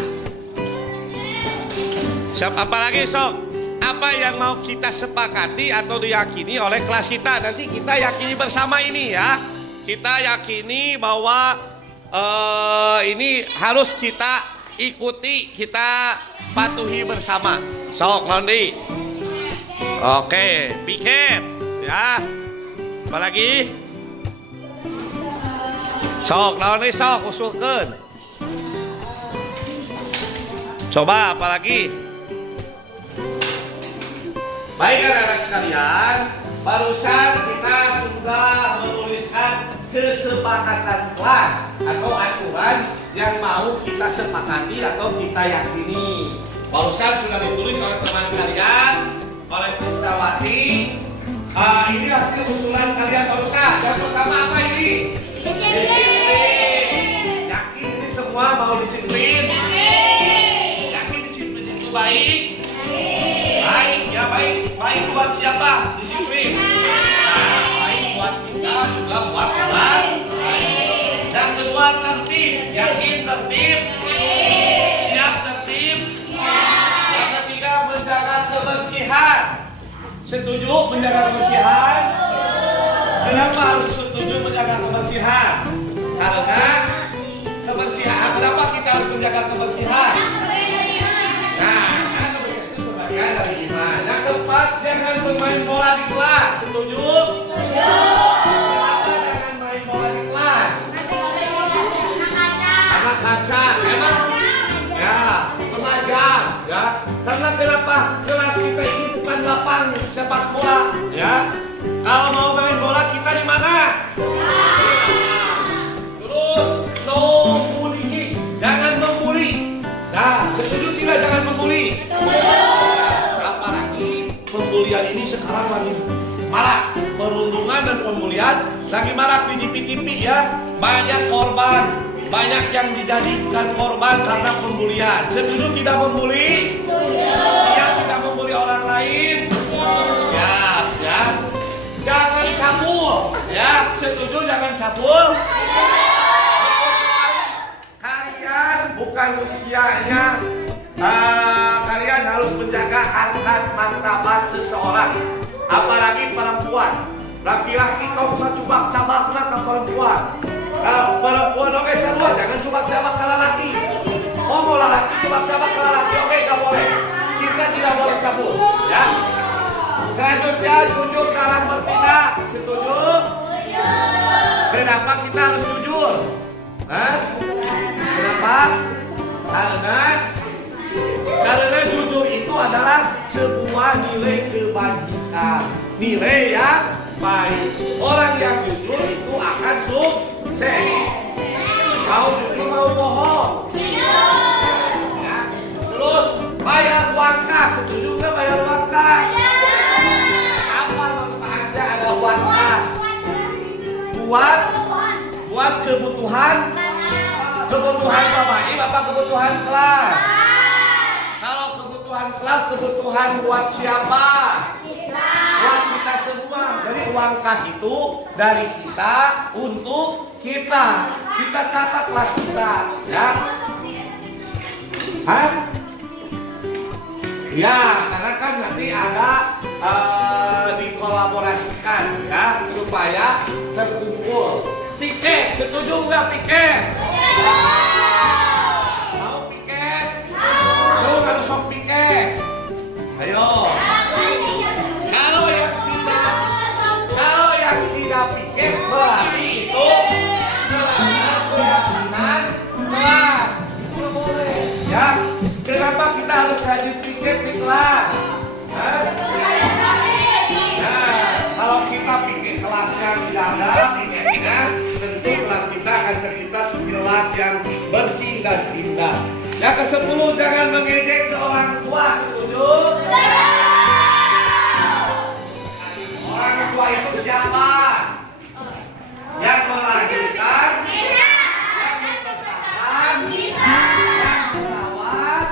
Siap, apalagi sok? Apa yang mau kita sepakati atau diyakini oleh kelas kita? Nanti kita yakini bersama ini ya. Kita yakini bahwa ini harus kita ikuti, kita patuhi bersama. Sok, Londi. Oke, piket ya. Apalagi? Sok, Londi, sok, usulkeun. Coba apalagi? Baik anak-anak sekalian, barusan kita sudah menuliskan kesepakatan kelas atau aturan yang mau kita sepakati atau kita yakini. Barusan sudah ditulis oleh teman kalian, oleh Pristawati. Ini hasil usulan kalian barusan. Yang pertama apa ini? Disiplin. Yakin ini semua mau disiplin? Yakin disiplin itu baik? Baik. Baik buat siapa? Disiplin. Nah, baik buat kita juga buat orang. Yang kedua tertib. Yakin tertib? Siap tertib? Yang ketiga menjaga kebersihan. Setuju menjaga kebersihan? Kenapa harus setuju menjaga kebersihan? Karena kebersihan. Kenapa kita harus menjaga kebersihan? Nah, kebersihan itu sebagian dari iman. Yang keempat, jangan bermain bola di kelas. Setuju? Kenapa jangan main bola di kelas? Karena kaca. Emang? Ya, pemajang. Ya. Karena kenapa? Kelas kita ini bukan lapang sepak bola. Ya. Kalau mau main bola kita di mana? Terus no bullying, jangan membuli. Nah, setuju tidak jangan membuli? Apalagi pembulian ini sekarang lagi marak. Perundungan dan pembulian lagi marak di TV ya. Banyak korban, banyak yang dijadikan korban karena pembulian. Setuju tidak membuli? Siap tidak membuli orang lain? Ya. Jangan cabul, ya. Setuju jangan cabul? Kalian bukan usianya, kalian harus menjaga harkat martabat seseorang, apalagi perempuan. Laki-laki kau bisa cubak-cabak ke perempuan. Perempuan oke semua, jangan cubak-cabak ke lelaki. Oh mau lelaki cubak-cabak ke lelaki, oke gak boleh. Kita tidak boleh cabul, ya. Selanjutnya jujur dalam bertindak. Setuju? Kenapa kita harus jujur? Kenapa? Karena jujur itu adalah sebuah nilai kebajikan, nilai yang baik. Orang yang jujur itu akan sukses. Mau jujur mau bohong? Ya. Terus bayar uang kas. Setuju nggak bayar uang kas? Ada uang kas buat kebutuhan Bapak Ibu, apa kebutuhan kelas? Kalau kebutuhan kelas, kebutuhan buat siapa? Buat kita semua. Jadi uang kas itu dari kita untuk kita tata kelas kita, ya. Ya, karena kan nanti ada dikolaborasikan ya supaya terkumpul. Piket, setuju nggak piket? Mau piket? Mau harus sok piket. Ayo. Kalau yang tidak piket berarti itu melanggar keyakinan kelas. Itu boleh. Ya. Kenapa kita harus rajin piket di kelas? Kalau kita pikir kelasnya tidak ada piketnya, tentu kelas kita akan tercipta kelas yang bersih dan indah. Yang ke-10, jangan mengejek ke orang tua. Setuju? Orang tua itu siapa? Yang melahirkan, yang membesarkan, yang merawat,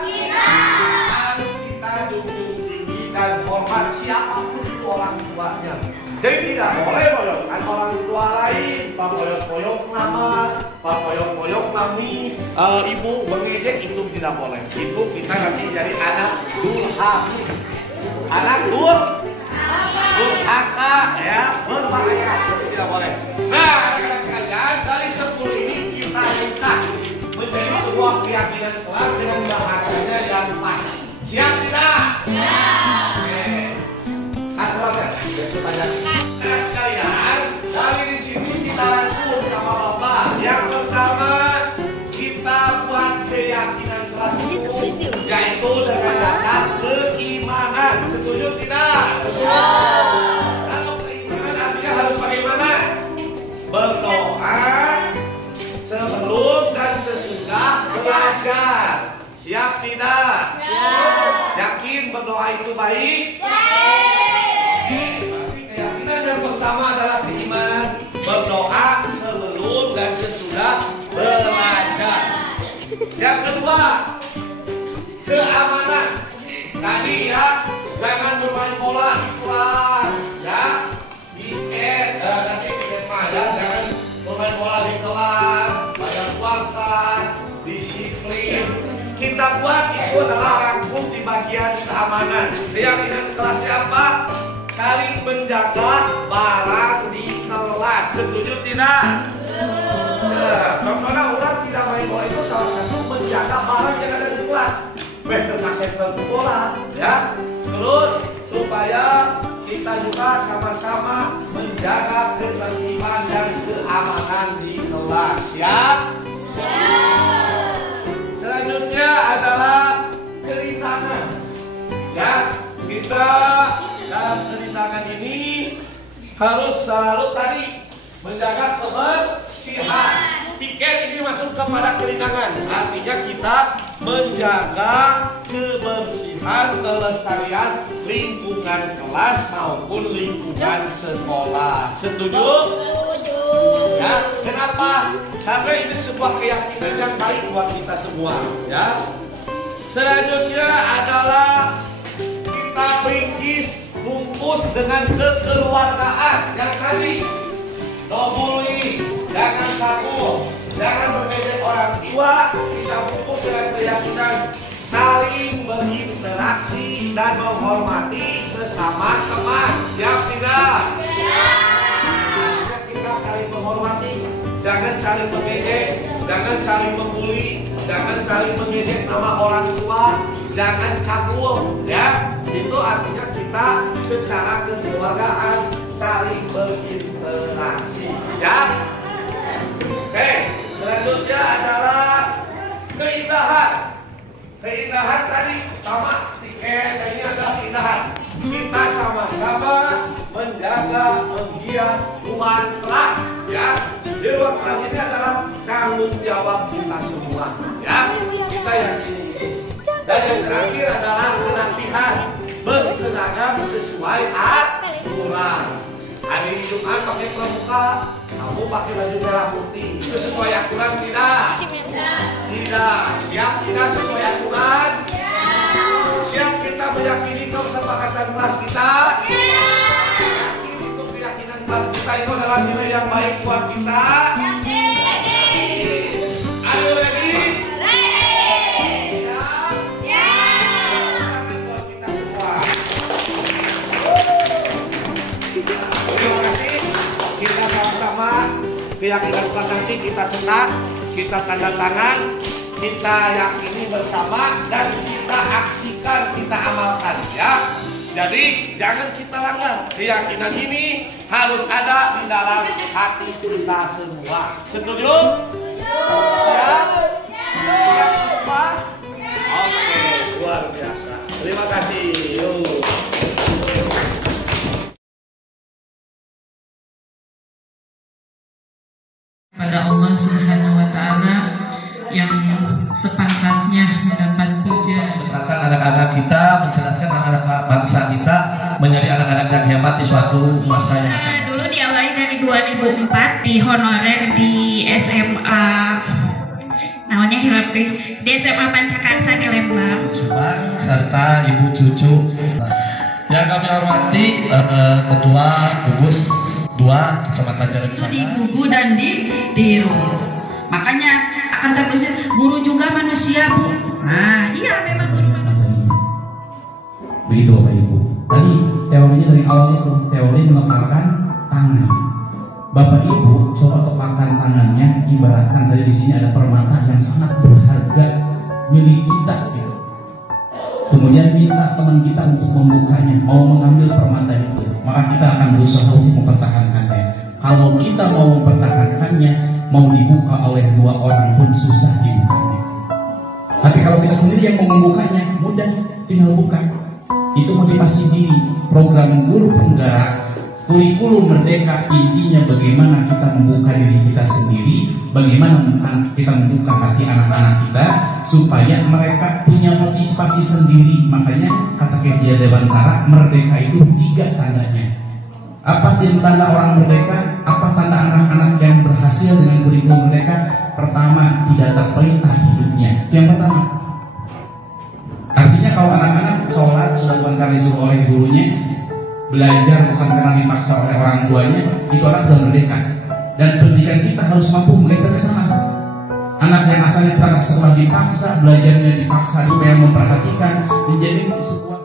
harus kita junjung tinggi dan hormat siapapun itu orang tuanya. Jadi tidak boleh boyokkan orang tua lain, papoyok-poyok mama, papoyok-poyok mami, ibu mengejek itu tidak boleh. Itu kita nanti jadi anak durhaka, anak durhaka, ya berbahaya, itu tidak boleh. Nah, rekan sekalian, dari 10 ini kita ringkas menjadi sebuah keyakinan kelas dengan bahasanya yang pas. Siap tidak? Ya. Nah sekalian, dari di sini kita rangkum sama Bapak. Yang pertama, kita buat keyakinan kelas itu, yaitu dengan dasar keimanan. Setuju tidak? Kalau keimanan artinya harus bagaimana? Berdoa sebelum dan sesudah belajar. Siap tidak? Ya. Yakin buat itu adalah rangkum di bagian keamanan. Keyakinan kelasnya apa? Saling menjaga barang di kelas. Setuju tidak? Ya, contohnya orang tidak main bola itu salah satu menjaga barang yang ada di kelas. Kaset bola, ya. Terus supaya kita juga sama-sama menjaga ketertiban dan keamanan di kelas. Siap? Siap. Selanjutnya adalah kerintangan. Ya, kita dalam kerintangan ini harus selalu tadi menjaga kebersihan. Piket ini masuk kepada kerintangan. Artinya kita menjaga kebersihan, kelestarian lingkungan kelas maupun lingkungan sekolah. Setuju? Setuju. Ya, kenapa? Karena ini sebuah keyakinan yang baik buat kita semua. Ya. Selanjutnya adalah kita bingkis bungkus dengan kekeluargaan yang tadi. No bullying, jangan takut, jangan bermejek orang tua. Kita bungkus dengan keyakinan saling berinteraksi dan menghormati sesama teman. Siap tidak? Siap. Kita saling menghormati, jangan saling bermejek, jangan saling membuli, jangan saling mengejek nama orang tua, jangan cabul, ya. Itu artinya kita secara kekeluargaan saling berinteraksi, ya. Oke, selanjutnya adalah keindahan. Keindahan tadi sama tiket, ini adalah keindahan. Kita sama-sama menjaga, menghias ruang kelas, ya. Di ruang kelas ini adalah tanggung jawab kita semua, ya. Kita yakini itu. Dan yang terakhir adalah kelatihan berseragam sesuai aturan. Hari Jumat pakai pramuka, kamu pakai baju merah putih. Itu sesuai aturan tidak? Tidak. Siap tidak sesuai aturan? Siap kita meyakini kesepakatan kelas kita? Yakin itu keyakinan kelas kita itu adalah nilai yang baik buat kita? Ayo ready? Kita sama-sama keyakinan kelas nanti kita cetak, kita tanda tangan, kita yakini bersama dan kita aksikan, kita amalkan, ya. Jadi jangan kita langgar. Keyakinan ini harus ada di dalam hati kita semua. Setuju? Siap? Siap semua? Oke, luar biasa. Terima kasih. Yuk. Pada Allah Subhanahu wa Ta'ala yang sepantasnya mendapat puja. Misalkan anak-anak kita, mencerdaskan anak-anak bangsa kita menjadi anak-anak yang hebat di suatu masa yang akan. Dulu diawali dari 2004 di honorer di SMA namanya Hilapri di SMA Pancakarsa di Lembang. Subang serta ibu cucu. Yang kami hormati Ketua Gugus 2 Kecamatan Jalan itu di gugu dan ditiru, makanya akan terbersih. Guru juga manusia, Bu. Nah, iya memang guru manusia. Begitu Bapak Ibu. Tadi teorinya dari awal itu teori melepaskan tangan. Bapak Ibu coba lepaskan tangannya, ibaratkan tadi di sini ada permata yang sangat berharga milik kita. Gitu. Kemudian minta teman kita untuk membukanya, mau mengambil permata itu, maka kita akan berusaha untuk mempertahankannya. Kalau kita mau mempertahankannya, mau dibuka oleh 2 orang pun susah dibukanya. Tapi kalau kita sendiri yang mau membukanya, mudah, tinggal buka. Itu motivasi diri. Program guru penggerak, kurikulum merdeka, intinya bagaimana kita membuka diri kita sendiri, bagaimana kita membuka hati anak-anak kita supaya mereka punya motivasi sendiri. Makanya kata Ketia Dewantara, merdeka itu 3 tandanya. Apa tanda orang merdeka? Apa tanda anak-anak yang berhasil dengan kurikulum merdeka? Pertama, tidak terperintah hidupnya. Itu yang pertama. Artinya kalau anak-anak sholat sudah bukan karena disuruh oleh gurunya, belajar bukan karena dipaksa oleh orang tuanya, itu anak sudah merdeka. Dan pendidikan kita harus mampu menggeser ke sana. Anak yang asalnya berangkat sekolah dipaksa, belajarnya dipaksa supaya memperhatikan, menjadi sebuah